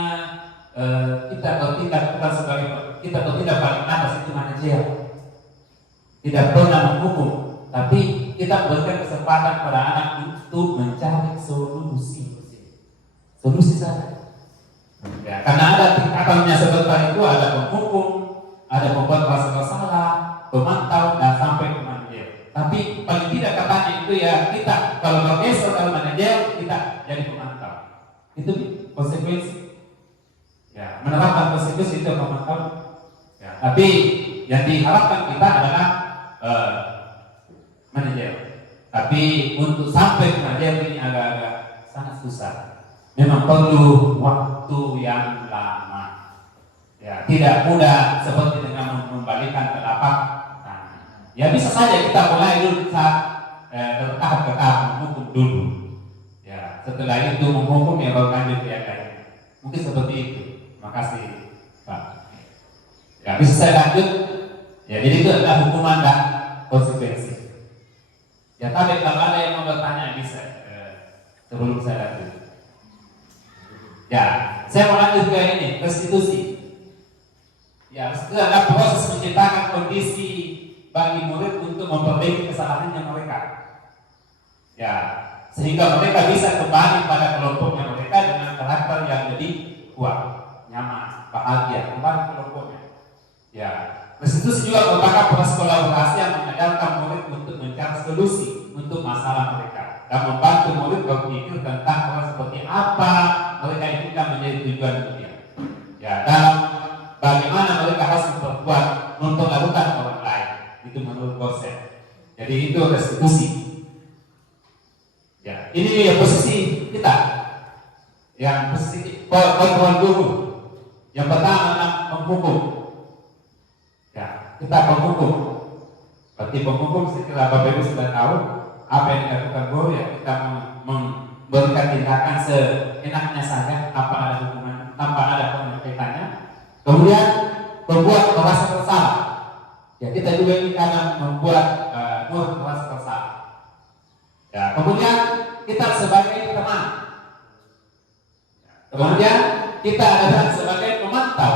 kita bertindak bukan sebagai kita bertindak paling atas itu manajer. Tidak pernah menghukum, tapi kita memberikan kesempatan pada anak untuk mencari solusi saja. Ya, karena ada tingkatannya sebentar itu ada penghukum, ada pembuat merasa bersalah, pemantau dan sampai ke manajer. Tapi paling tidak katanya itu ya kita kalau bergeser ke manajer kita jadi pemantau. Itu konsekuensi. Ya, menerapkan konsekuensi itu pemantau. Ya, tapi yang diharapkan kita adalah manajer. Tapi untuk sampai ke manajer ini agak-agak sangat susah. Memang perlu waktu yang lama. Ya, tidak mudah seperti dengan membalikan telapak tangan. Ya bisa saja kita mulai dulu saat bertahap ke tahap menghukum dulu. Ya, setelah itu menghukum yang baru lanjut yang lain. Mungkin seperti itu. Terima kasih, Pak. Ya, bisa saya lanjut. Ya, jadi itu adalah hukuman dan konsekuensi. Ya, tapi kalau ada yang mau bertanya bisa sebelum saya lanjut. Ya, saya mau lanjut ke ini, restitusi. Ya, itu adalah proses menciptakan kondisi bagi murid untuk memperbaiki kesalahannya mereka. Ya, sehingga mereka bisa kembali pada kelompoknya mereka dengan karakter yang lebih kuat, nyaman, bahagia, kembali ke kelompoknya. Ya, restitusi juga merupakan proses kolaborasi yang mengajarkan murid untuk mencari solusi untuk masalah mereka dan membantu murid berpikir tentang hal seperti apa mereka inginkan menjadi tujuan dunia. Ya, dalam bagaimana mereka harus berbuat untuk melakukan orang lain. Itu menurut konsep. Jadi itu restitusi. Ya, ini ya posisi kita. Yang posisi kontrol dulu. Yang pertama adalah menghukum. Ya, kita menghukum. Berarti penghukum setelah Bapak Ibu sudah tahu apa yang dilakukan guru ya kita memberikan tindakan seenaknya saja tanpa ada hukuman, tanpa ada penelitiannya. Kemudian membuat merasa bersalah. Ya kita juga ini karena membuat murid merasa bersalah. Ya kemudian kita sebagai teman. Kemudian kita adalah sebagai pemantau.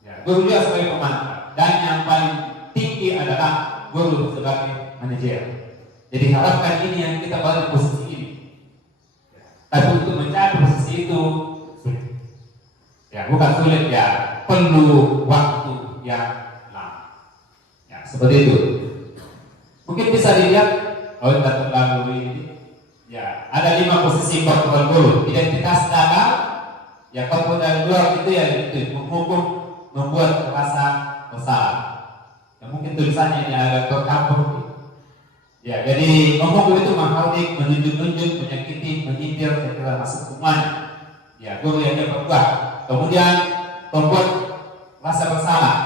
Ya, guru juga sebagai pemantau. Dan yang paling tinggi adalah guru sebagai manajer. Jadi harapkan ini yang kita pada posisi ini. Tapi untuk mencari posisi itu sulit. Ya bukan sulit ya, perlu waktu yang lama. Ya seperti itu. Mungkin bisa dilihat kalau kita terlalu ini. Ya ada 5 posisi kontrol guru: identitas dalam, Ya kalau dari luar itu ya itu menghukum, membuat merasa bersalah. Ya, mungkin tulisannya ini agak bercampur. Ya, jadi menghukum itu menghardik, menunjuk-nunjuk, menyakiti, menyindir, saya kira masuk semuanya. Ya, guru yang dia berbuat. Kemudian membuat rasa bersalah.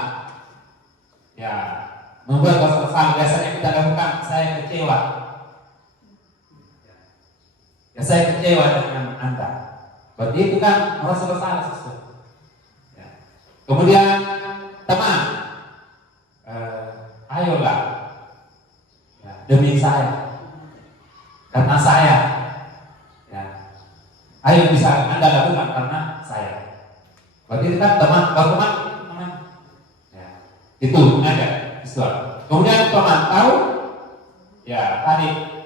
Ya, membuat rasa bersalah. Biasanya kita lakukan, saya kecewa. Ya, saya kecewa dengan Anda. Berarti itu kan merasa bersalah sesuatu. Ya. Kemudian teman, ayolah, ya, demi saya, karena saya, ya, ayo bisa Anda lakukan karena saya. Berarti itu kan teman, teman, ya, itu ada sesuatu. Kemudian pemantau, ya tadi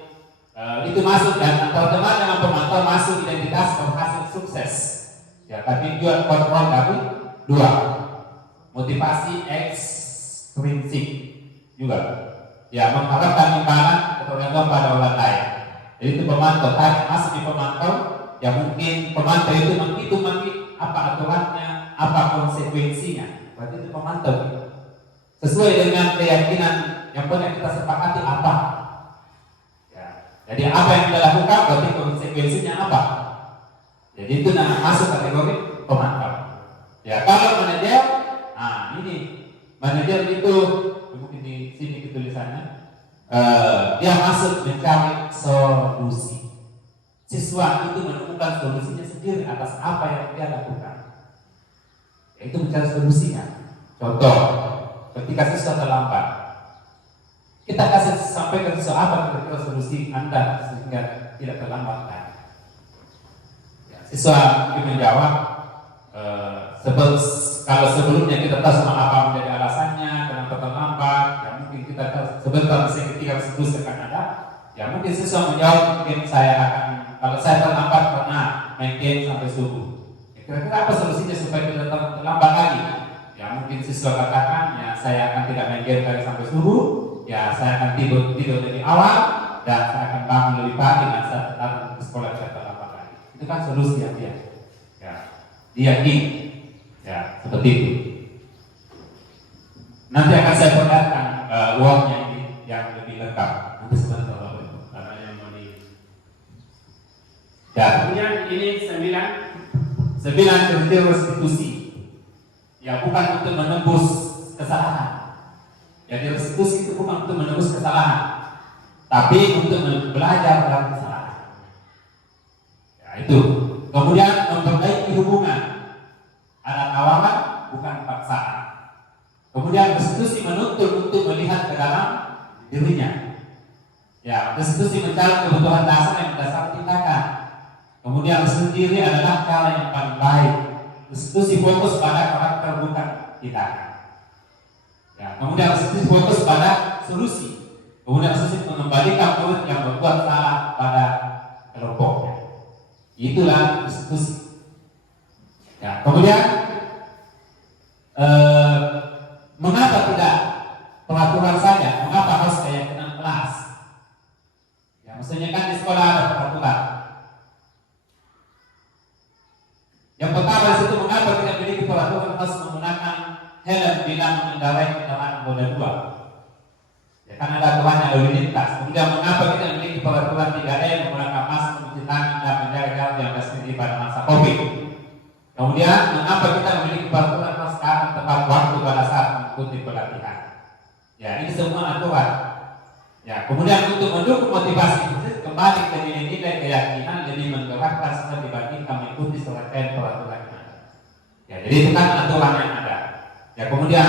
itu masuk dan antara teman dengan pemantau masuk identitas penghasil sukses. Ya, tapi juga kontrol kami dua, motivasi ekstrinsik juga. Ya, mengharapkan imbalan ketergantungan pada orang lain. Jadi itu pemantau, tadi masuk di pemantau. Ya mungkin pemantau itu menghitung apa aturannya, apa konsekuensinya. Berarti itu pemantau. Sesuai dengan keyakinan yang pernah kita sepakati apa. Jadi apa yang kita lakukan berarti konsekuensinya apa? Jadi itu masuk kategori pemantau. Ya kalau manajer, nah ini manajer itu mungkin di sini tulisannya, dia masuk mencari solusi. Siswa itu menemukan solusinya sendiri atas apa yang dia lakukan. Yaitu mencari solusinya. Contoh, ketika siswa terlambat, kita kasih sampaikan apa kira-kira solusi Anda sehingga tidak terlambat lagi. Ya, siswa mungkin menjawab, kalau sebelumnya kita tahu sama apa menjadi alasannya kenapa terlambat, ya mungkin kita tahu sebentar ketika diskusi akan ada. Ya mungkin siswa menjawab, mungkin saya akan, kalau saya terlambat karena main game sampai subuh. Ya, kira-kira apa solusinya supaya tidak terlambat lagi? Ya mungkin siswa katakan, ya saya akan tidak main game lagi sampai subuh. Ya saya akan tidur dari awal dan saya akan bangun lebih pagi dan saya datang ke sekolah saya terlambat lagi. Itu kan solusi yang dia, ya dia ingin, ya seperti itu. Nanti akan saya perlihatkan uangnya ini yang lebih lengkap. Nanti sebentar karena yang ini. Ya Kemudian ini 9 kriteria restitusi. Ya bukan untuk menembus kesalahan. Jadi restitusi itu bukan untuk menembus kesalahan, tapi untuk belajar dari kesalahan. Ya itu. Kemudian memperbaiki hubungan. Ada tawaran, bukan paksaan. Kemudian restitusi menuntut untuk melihat ke dalam dirinya. Ya, restitusi mencari kebutuhan dasar yang berdasar tindakan. Kemudian restitusi adalah cara yang paling baik. Restitusi fokus pada karakter bukan tindakan. Ya, kemudian restitusi fokus pada solusi. Kemudian restitusi mengembalikan murid yang berbuat salah pada kelompoknya. Itulah restitusi. Ya, kemudian mengapa tidak peraturan saja? Mengapa harus keyakinan kelas? Ya, maksudnya kan di sekolah ada peraturan. Yang pertama di situ, mengapa tidak memiliki peraturan harus menggunakan helm bila mengendarai kendaraan roda 2? Ya, karena ada aturannya lalu lintas. Kemudian mengapa kita memiliki peraturan 3M menggunakan masker, mencuci tangan dan menjaga jarak yang sendiri pada masa COVID? Kemudian mengapa kita memiliki peraturan harus tepat waktu pada saat mengikuti pelatihan? Ya, ini semua aturan. Ya, kemudian untuk mendukung motivasi kembali ke nilai-nilai keyakinan lebih menggerakkan serta dibandingkan mengikuti serangkaian peraturan yang ada. Ya, jadi itu kan aturan yang ada. Ya, kemudian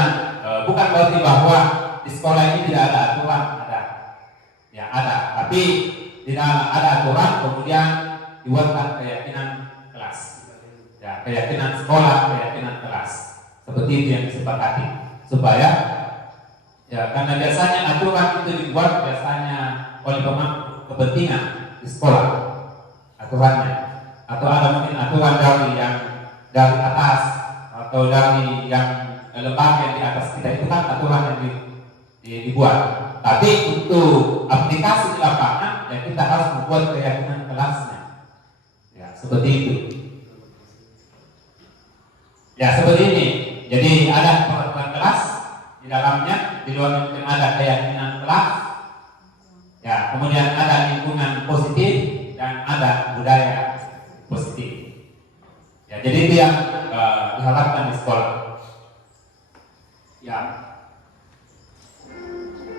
bukan berarti bahwa di sekolah ini tidak ada aturan, ada. Ya, ada. Tapi tidak ada aturan, kemudian dibuatkan keyakinan kelas. Ya, keyakinan sekolah, keyakinan kelas. Seperti itu yang disepakati. Supaya ya, karena biasanya aturan itu dibuat biasanya oleh pemangku kepentingan di sekolah aturannya, atau ada mungkin aturan dari atas atau dari yang lembaga yang di atas kita, itu kan aturan yang dibuat. Tapi untuk aplikasi di lapangan ya kita harus membuat keyakinan kelasnya. Ya seperti itu. Ya seperti ini. Jadi ada peraturan kelas di dalamnya, di luar mungkin ada keyakinan kelas. Ya, kemudian ada lingkungan positif dan ada budaya positif. Ya, jadi itu yang diharapkan di sekolah. Ya,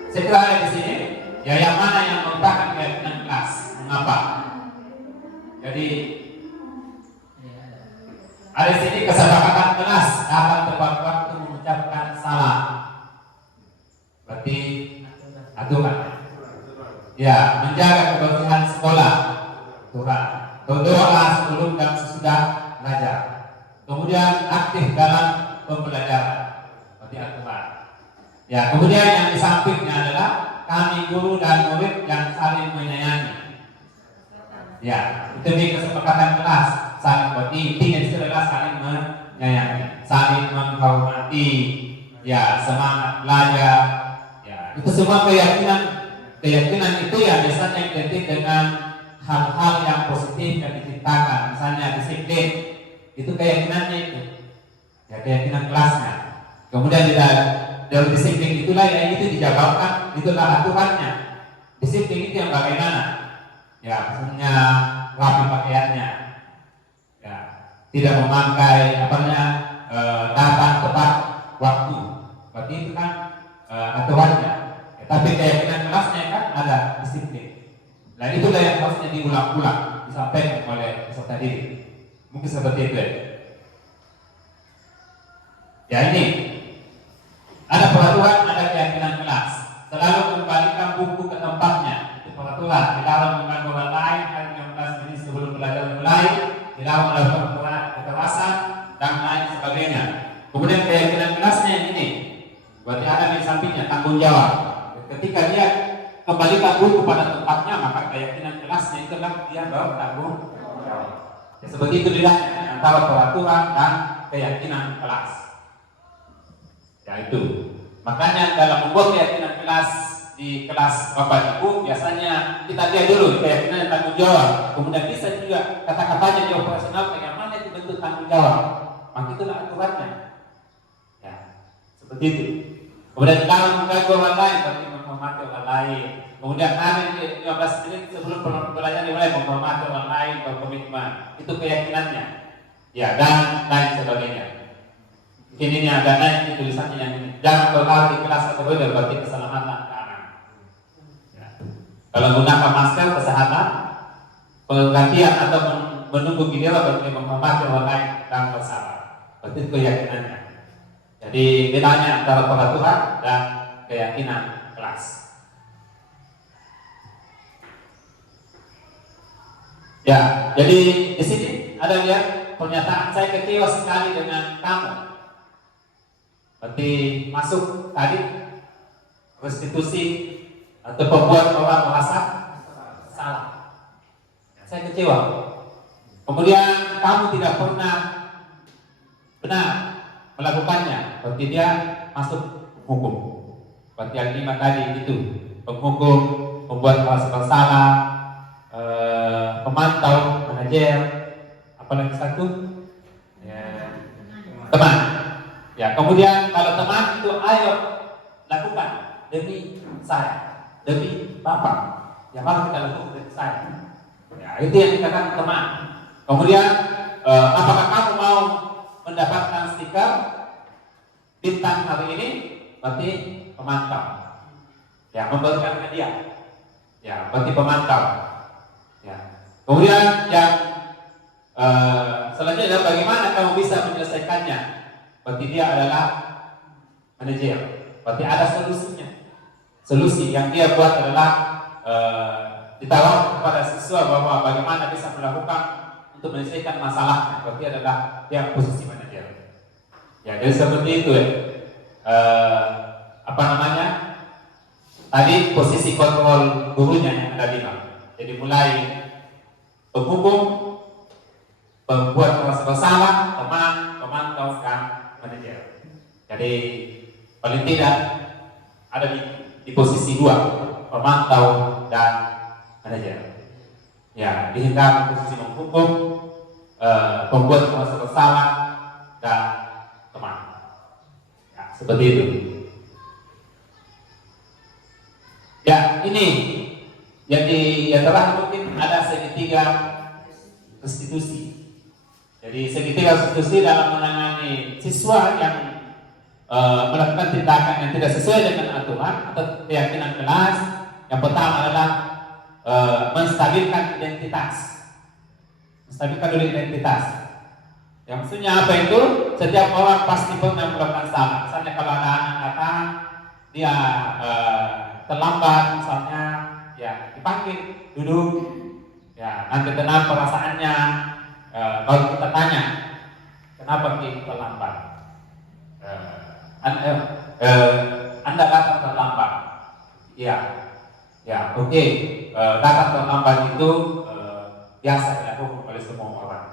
saya kira ada di sini. Ya, yang mana yang merupakan keyakinan kelas? Mengapa? Jadi ada di sini kesepakatan kelas dapat tepat waktu mengucapkan salam. Berarti aturan. Ya, menjaga kebersihan sekolah. Tuhan. Berdoa sebelum dan sesudah belajar. Kemudian aktif dalam pembelajaran. Berarti aturan. Ya, kemudian yang di sampingnya adalah kami guru dan murid yang saling menyayangi. Ya, itu di kesepakatan kelas. Saling berarti intinya itu adalah saling menyayangi, saling menghormati, ya semangat belajar, ya itu semua keyakinan itu ya biasanya identik dengan hal-hal yang positif yang diciptakan, misalnya disiplin, itu keyakinannya itu, ya keyakinan kelasnya. Kemudian dalam disiplin itulah yang itu dijabarkan, itulah aturannya. Disiplin itu yang bagaimana? Ya, misalnya rapi pakaiannya. Ya, tidak memakai datang tepat waktu. Berarti itu kan aturannya. Ya, tapi keyakinan kelasnya kan ada disiplin. Nah itulah yang harusnya diulang-ulang disampaikan oleh peserta didik. Mungkin seperti itu ya. Ya ini ada peraturan, ada keyakinan kelas. Selalu kembalikan buku ke tempatnya. Itu peraturan. Dilarang mengganggu orang lain. Hari 16 menit sebelum belajar dimulai. Dilarang melakukan kekerasan dan lain sebagainya. Kemudian keyakinan kelasnya yang ini, berarti ada di sampingnya tanggung jawab. Ketika dia kembalikan buku pada tempatnya, maka keyakinan kelasnya itulah dia bertanggung jawab. Ya, seperti itu bedanya antara peraturan dan keyakinan kelas. Ya itu. Makanya dalam membuat keyakinan kelas di kelas Bapak Ibu biasanya kita lihat dulu keyakinan tanggung jawab. Kemudian bisa juga kata-katanya di operasional bagaimana itu bentuk tanggung jawab. Maka itulah aturannya. Ya, seperti itu. Kemudian jangan mengganggu orang lain, tapi menghormati orang lain. Kemudian hari 15 menit sebelum pelajaran dimulai menghormati orang lain, berkomitmen. Itu keyakinannya. Ya, dan lain sebagainya. Mungkin ini ada naik tulisannya yang ini. Jangan berlari di kelas atau beda berarti keselamatan keamanan. Ya. Kalau menggunakan masker kesehatan, penggantian atau menunggu giliran berarti menghormati orang lain dan bersabar. Berarti itu keyakinannya. Jadi bedanya antara peraturan dan keyakinan kelas. Ya, jadi di sini ada lihat pernyataan saya kecewa sekali dengan kamu. Berarti masuk tadi restitusi atau pembuat orang merasa salah. Saya kecewa. Kemudian kamu tidak pernah benar melakukannya, berarti dia masuk hukum. Berarti yang 5 tadi itu penghukum, membuat merasa bersalah, pemantau, manajer, apa lagi satu? Ya, teman. Ya, kemudian kalau teman itu ayo lakukan demi saya, demi Bapak. Ya, mari kita lakukan demi saya. Ya, itu yang dikatakan teman. Kemudian apakah kamu mau mendapatkan stiker bintang hari ini? Berarti pemantau. Ya, memberikan hadiah. Ya, berarti pemantau. Ya. Kemudian yang selanjutnya bagaimana kamu bisa menyelesaikannya? Berarti dia adalah manajer. Berarti ada solusinya. Solusi yang dia buat adalah ditawarkan kepada siswa bahwa bagaimana bisa melakukan untuk menyelesaikan masalahnya. Berarti adalah dia posisi manajer. Ya, jadi seperti itu ya. Tadi posisi kontrol gurunya yang ada 5. Jadi mulai penghukum, pembuat merasa bersalah, teman, pemantau, dan manajer. Jadi paling tidak ada di posisi 2, pemantau dan manajer. Ya, dihindari posisi menghukum, pembuat merasa bersalah dan Seperti itu. Ya, ini yang telah mungkin ada segitiga restitusi. Jadi segitiga restitusi dalam menangani siswa yang melakukan tindakan yang tidak sesuai dengan aturan atau keyakinan kelas. Yang pertama adalah menstabilkan identitas. Menstabilkan dulu identitas. Yang maksudnya apa itu? Setiap orang pasti pernah melakukan salah. Misalnya kalau ada anak datang, dia terlambat misalnya, ya dipanggil, duduk, ya nanti tenang perasaannya. Kalau kita tanya, kenapa kita terlambat? Anda datang terlambat, ya, oke. Datang terlambat itu biasa dilakukan oleh semua orang.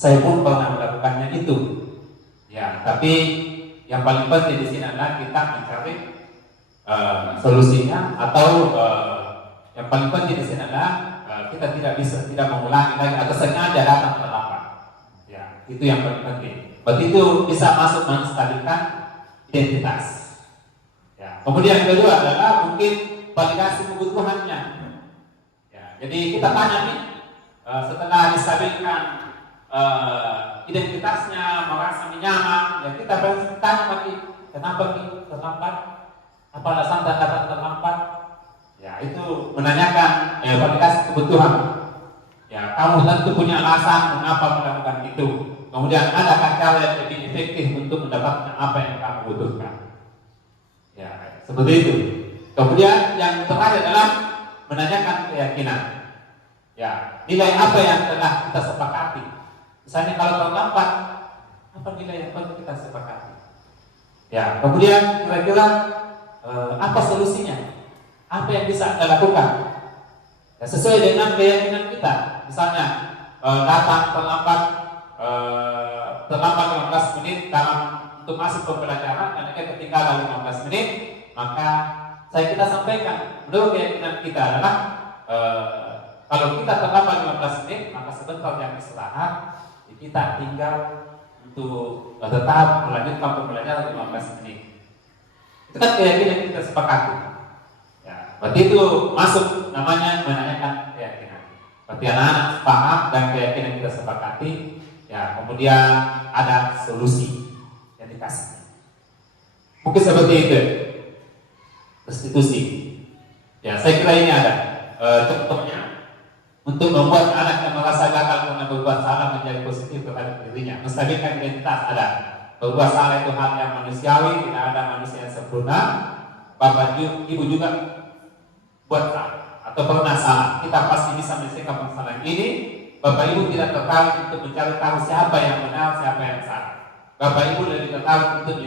Saya pun pernah melakukannya itu, ya. Tapi yang paling penting di sini adalah kita mencari solusinya, atau yang paling penting di sini adalah kita tidak mengulangi lagi atau sengaja datang terlambat. Ya, itu yang paling penting. Berarti itu bisa masuk menstabilkan identitas. Ya. Kemudian yang kedua adalah mungkin validasi kebutuhannya. Ya, jadi kita tanya nih, setelah distabilkan identitasnya, merasa nyaman, ya kita tanya lagi, kenapa kita terlambat? Apa alasan datang terlambat? Ya, itu menanyakan validasi kebutuhan. Ya, kamu tentu punya alasan mengapa melakukan itu. Kemudian adakah cara yang lebih efektif untuk mendapatkan apa yang kamu butuhkan? Ya, seperti itu. Kemudian yang terakhir adalah menanyakan keyakinan. Ya, nilai apa yang telah kita sepakati? Misalnya kalau terlambat, apa nilai yang perlu kita sepakati? Ya, kemudian kira-kira apa solusinya? Apa yang bisa kita lakukan? Ya, sesuai dengan keyakinan kita. Misalnya datang terlambat 15 menit untuk masuk pembelajaran, karena kita ketinggalan 15 menit, maka kita sampaikan menurut keyakinan kita adalah kalau kita terlambat 15 menit, maka sebentar yang istirahat, kita tinggal untuk tetap melanjutkan pembelajaran 15 menit. Itu kan keyakinan kita sepakati. Ya, berarti itu masuk namanya menanyakan keyakinan. Berarti anak-anak paham dan keyakinan kita sepakati. Ya, kemudian ada solusi yang dikasih. Mungkin seperti itu. Restitusi. Ya, saya kira ini ada contohnya untuk membuat anak yang merasa gagal karena berbuat salah menjadi positif terhadap dirinya. Menstabilkan identitas ada. Berbuat salah itu hal yang manusiawi, tidak ada manusia yang sempurna. Bapak ibu juga buat salah atau pernah salah. Kita pasti bisa menyelesaikan masalah ini. Bapak ibu tidak tertarik untuk mencari tahu siapa yang benar, siapa yang salah. Bapak ibu lebih tertarik untuk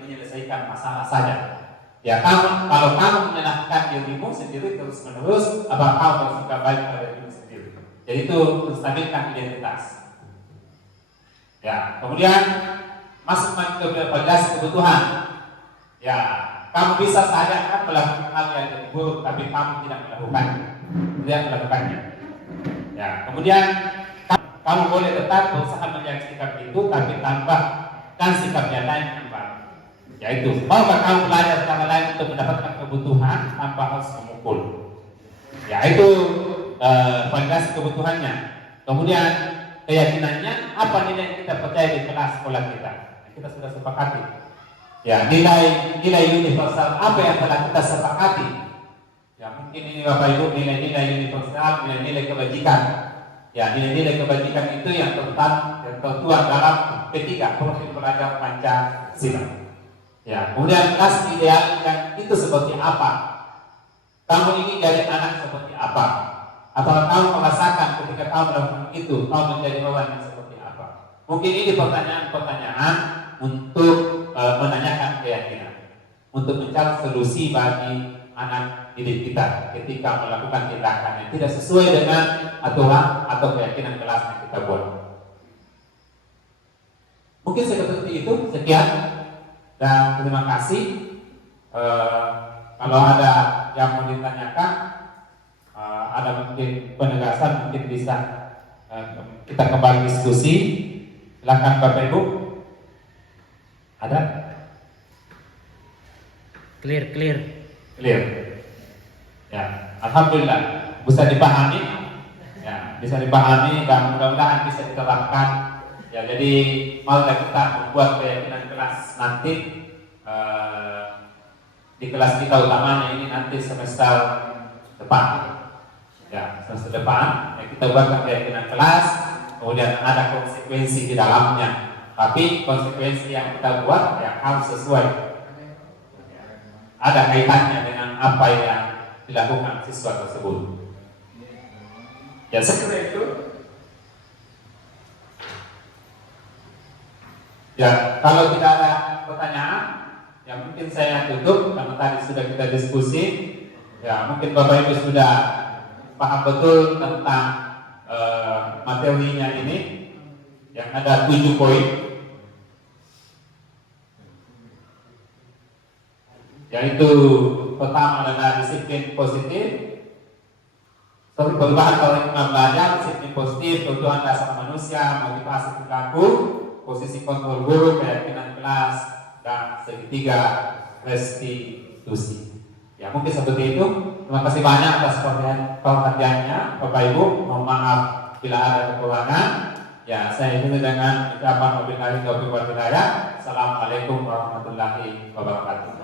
menyelesaikan masalah saja. Ya, kalau kamu menyalahkan dirimu sendiri terus menerus, apa kamu bersikap baik pada dirimu sendiri. Jadi itu menstabilkan identitas. Ya, kemudian masuk ke validasi kebutuhan. Ya, kamu bisa saja kan melakukan hal yang lebih buruk, tapi kamu tidak melakukannya. Ya, kemudian kamu boleh tetap berusaha menjaga sikap itu, tapi tambahkan sikap yang lain yang baru. Yaitu, maukah kamu belajar cara lain untuk mendapatkan kebutuhan tanpa harus memukul? Ya, itu validasi kebutuhannya. Kemudian keyakinannya, apa nilai yang kita percaya di kelas sekolah kita? Kita sudah sepakati. Ya, nilai universal apa yang telah kita sepakati? Ya, mungkin ini Bapak Ibu nilai-nilai universal, nilai-nilai kebajikan. Ya, nilai-nilai kebajikan itu yang tertuang dalam ketiga profil pelajar Pancasila. Ya, kemudian kelas ideal yang itu seperti apa? Kamu ingin jadi anak seperti apa? Atau kamu merasakan ketika kamu melakukan itu, kamu menjadi orang yang seperti apa? Mungkin ini pertanyaan-pertanyaan untuk menanyakan keyakinan, untuk mencari solusi bagi anak didik kita ketika melakukan tindakan yang tidak sesuai dengan aturan atau keyakinan kelas yang kita buat. Mungkin seperti itu. Sekian dan terima kasih. Kalau ada yang mau ditanyakan, ada mungkin penegasan, mungkin bisa kita kembali diskusi. Silakan Bapak Ibu. Ada? Clear. Clear. Ya, alhamdulillah bisa dipahami. Ya, bisa dipahami dan mudah-mudahan bisa diterapkan. Ya, jadi marilah kita membuat keyakinan kelas nanti di kelas kita utamanya ini nanti semester depan. Ya, semester depan ya, kita buat keyakinan kelas, kemudian ada konsekuensi di dalamnya. Tapi konsekuensi yang kita buat ya harus sesuai. Ada kaitannya dengan apa yang dilakukan siswa tersebut. Ya, seperti itu. Ya, kalau tidak ada pertanyaan, ya mungkin saya tutup karena tadi sudah kita diskusi. Ya, mungkin Bapak Ibu sudah paham betul tentang materinya ini yang ada 7 poin. Yaitu pertama adalah disiplin positif, perubahan paradigma belajar, disiplin positif, kebutuhan dasar manusia, motivasi perilaku, posisi kontrol guru, keyakinan kelas, dan segitiga restitusi. Ya, mungkin seperti itu. Terima kasih banyak atas perhatiannya, Bapak Ibu. Mohon maaf bila ada kekurangan. Ya, saya ini dengan ucapan wabillahi taufiq wal hidayah. Assalamualaikum warahmatullahi wabarakatuh.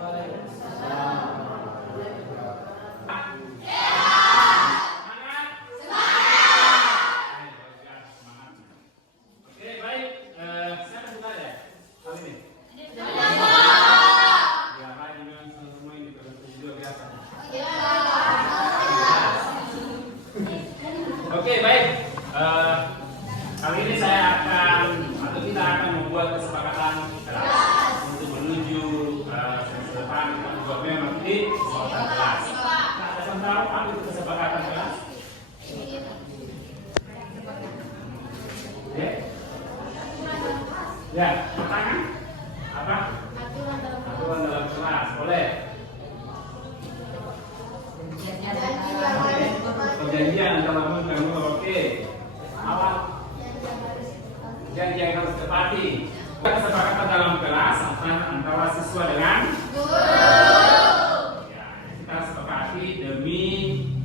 Oke, baik. Kali ini saya kita akan membuat kesepakatan kelas untuk menuju semester depan kita membuat memang di kesepakatan kelas. Ada yang tahu apa itu kesepakatan kelas? Ya, pertanyaan apa? Aturan dalam kelas, boleh. Perjanjian antara murid dan guru, oke. Awal janji yang harus ditepati. Kesepakatan dalam kelas antara siswa dengan guru. Ya, kita sepakati demi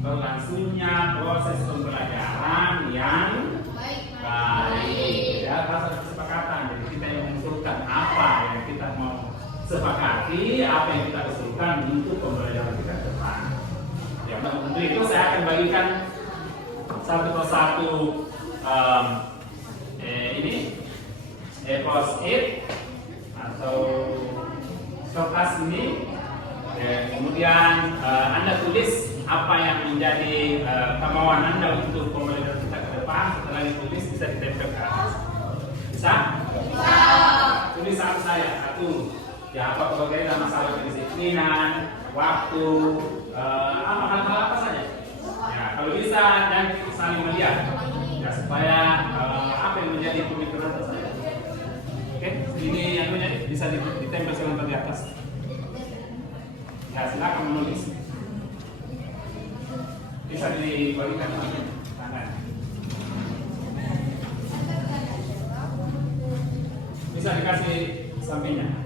berlangsungnya proses pembelajaran yang baik. Ya, harus ada kesepakatan. Jadi kita yang mengusulkan apa yang kita mau sepakati, apa yang kita usulkan untuk pembelajaran kita ke depan. Ya, untuk itu saya akan bagikan satu persatu ini post-it atau kertas ini. Kemudian Anda tulis apa yang menjadi kemauan Anda untuk pembelajaran kita ke depan. Setelah ditulis bisa ditempel ke atas. Bisa? Bisa. Tulis satu. Ya, apa berkaitan masalah kedisiplinan, waktu, hal-hal apa saja. Ya, kalau bisa dan saling melihat, ya, supaya apa yang menjadi pemikiran saya. Oke, ini yang bisa ditempel sebentar di atas. Ya, silakan menulis. Bisa diberikan tangan. Bisa dikasih sampingnya.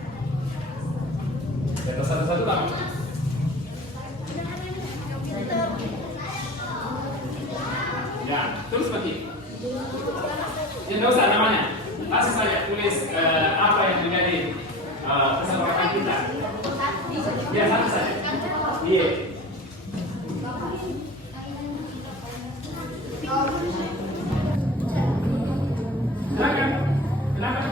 Ya, satu-satu tak? Ya, terus bagi. Ya, tidak usah namanya. Langsung saja tulis apa yang menjadi kesepakatan kita. Ya, satu saja. Iya. Silakan. Silakan.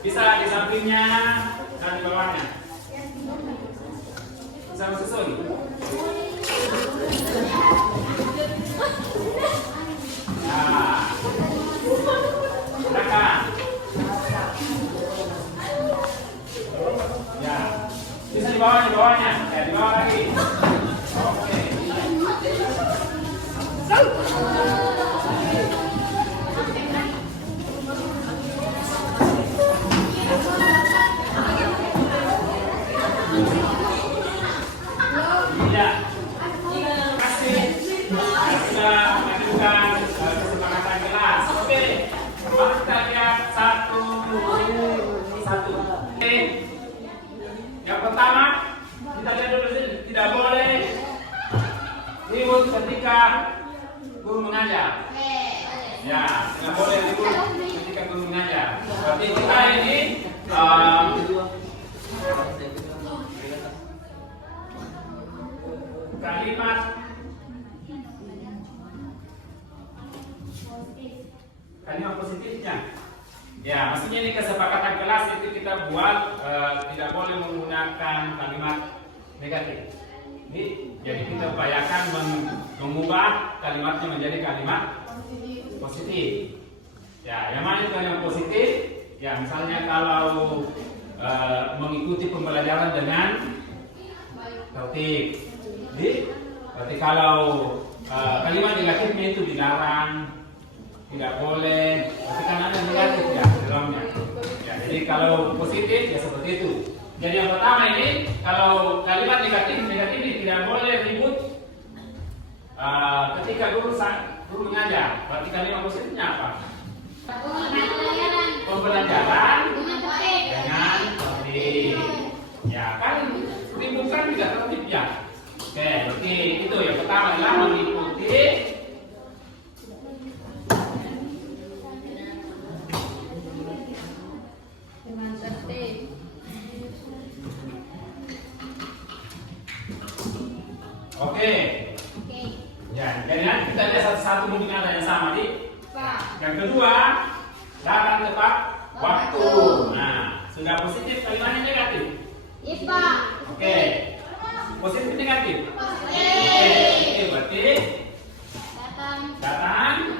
Bisa di sampingnya dan di bawahnya. Bisa susun. Nah, silakan. Ya, bisa di bawahnya, ya di bawah lagi. Oke. Ya, kasih sudah mengajukan kesepakatan kelas. Oke, mari kita lihat satu. Oke, yang pertama kita lihat dulu sini, tidak boleh ribut ketika guru mengajar. Ya, tidak boleh ribut ketika guru mengajar. Berarti kita ini kalimat positifnya. Ya, maksudnya ini kesepakatan kelas itu kita buat tidak boleh menggunakan kalimat negatif. Ini jadi kita upayakan mengubah kalimatnya menjadi kalimat positif. Ya, yang mana itu kalimat positif? Ya, misalnya kalau mengikuti pembelajaran dengan tertib. Berarti kalau kalimat negatifnya itu dilarang, tidak boleh, tapi kan ada negatif ya di dalamnya. Ya, jadi kalau positif ya seperti itu. Jadi yang pertama ini kalau kalimat negatif ini tidak boleh ribut ketika guru mengajar. Berarti kalimat positifnya apa? Pembelajaran dengan tertib. Ya kan ribut kan tidak tertib ya. Oke, berarti itu yang pertama adalah mengikuti dengan tertib. Oke. Ya, jadi kita lihat satu-satu mungkin ada yang sama di. Yang kedua, datang tepat waktu. Nah, sudah positif kalimatnya negatif. Ipa. Oke. Positif negatif. Positif. Oke, berarti datang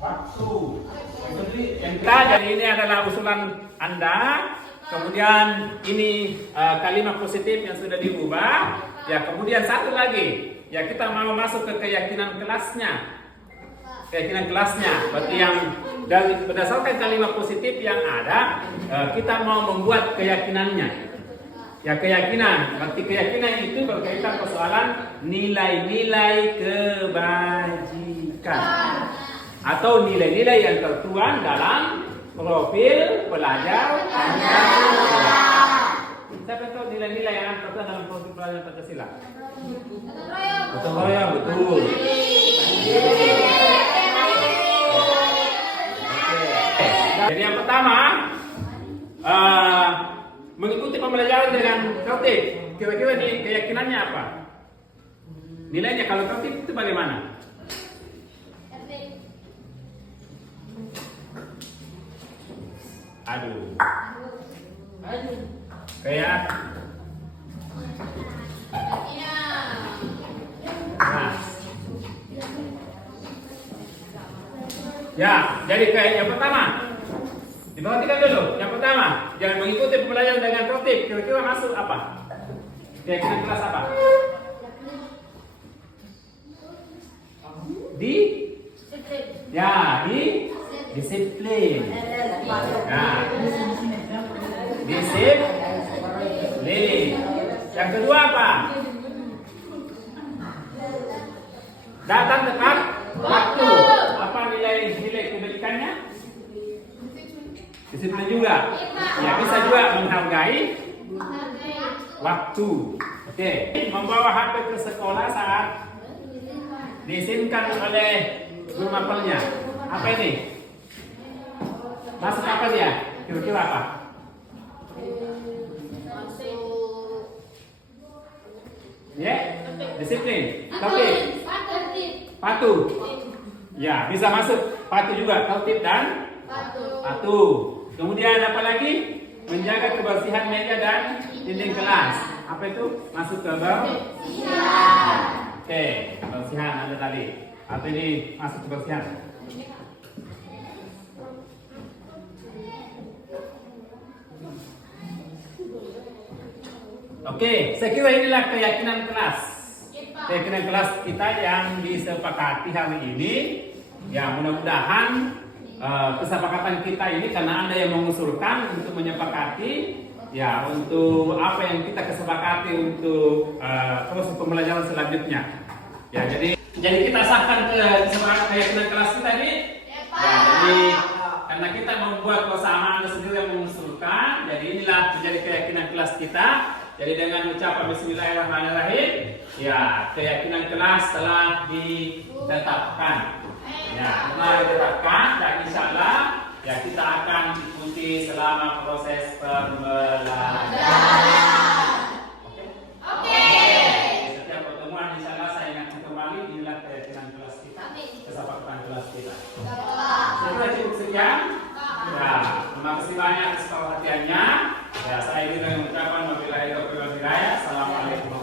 waktu. Yang kita jadi ini adalah usulan Anda. Kemudian ini kalimat positif yang sudah diubah. Ya, kemudian satu lagi. Ya, kita mau masuk ke keyakinan kelasnya. Keyakinan kelasnya. Berarti yang dari berdasarkan kalimat positif yang ada, kita mau membuat keyakinannya. Ya, keyakinan. Berarti keyakinan itu berkaitan persoalan nilai-nilai kebajikan atau nilai-nilai yang tertuang dalam profil pelajar Pancasila. Siapa tahu nilai-nilai yang tertuang dalam profil pelajar Pancasila? Gotong royong, betul. Jadi yang pertama, mengikuti pembelajaran dengan tertib. Kira-kira di keyakinannya apa? Nilainya kalau tertib itu bagaimana? Aduh. Kayak. Nah. Ya, jadi kayak yang pertama. Diperhatikan dulu. Yang pertama, jangan mengikuti pembelajaran dengan tertib. Kira-kira masuk apa? Keyakinan kelas apa? Di? Ya, di disiplin. Nah, disiplin. Yang kedua apa? Datang tepat waktu. Apa nilai kebaikannya? Disiplin juga. Ya, bisa juga menghargai waktu. Oke, membawa HP ke sekolah saat diizinkan oleh guru mapelnya. Apa ini? Masuk apa dia? Kira-kira apa? Ya, disiplin. Tapi patuh. Ya, bisa masuk patuh juga, tautib dan Patuh. patuh. Kemudian apa lagi? Menjaga kebersihan meja dan dinding kelas. Apa itu? Masuk ke bawah. Oke, kebersihan ada tadi. Atau ini masuk kebersihan. Oke, saya kira inilah keyakinan kelas. Keyakinan kelas kita yang disepakati hari ini. Ya, mudah-mudahan kesepakatan kita ini, karena Anda yang mengusulkan untuk menyepakati, ya, untuk apa yang kita kesepakati untuk proses pembelajaran selanjutnya. Ya, jadi kita sahkan kesepakatan keyakinan kelas kita ini. Ya, jadi karena kita membuat kesamaan Anda sendiri yang mengusulkan, jadi inilah menjadi keyakinan kelas kita. Jadi dengan ucapan Bismillahirrahmanirrahim, ya, keyakinan kelas telah ditetapkan. Ya, telah ditetapkan dan insya Allah ya kita akan ikuti selama proses pembelajaran. Oke? Oke. Setiap pertemuan insya Allah saya ingatkan kembali inilah keyakinan kelas kita, kesepakatan kelas kita. Saya kira cukup sekian. Ya, terima kasih banyak atas perhatiannya. Ya, saya ingin mengucapkan wabillahi taufiq wal hidayah. Assalamualaikum.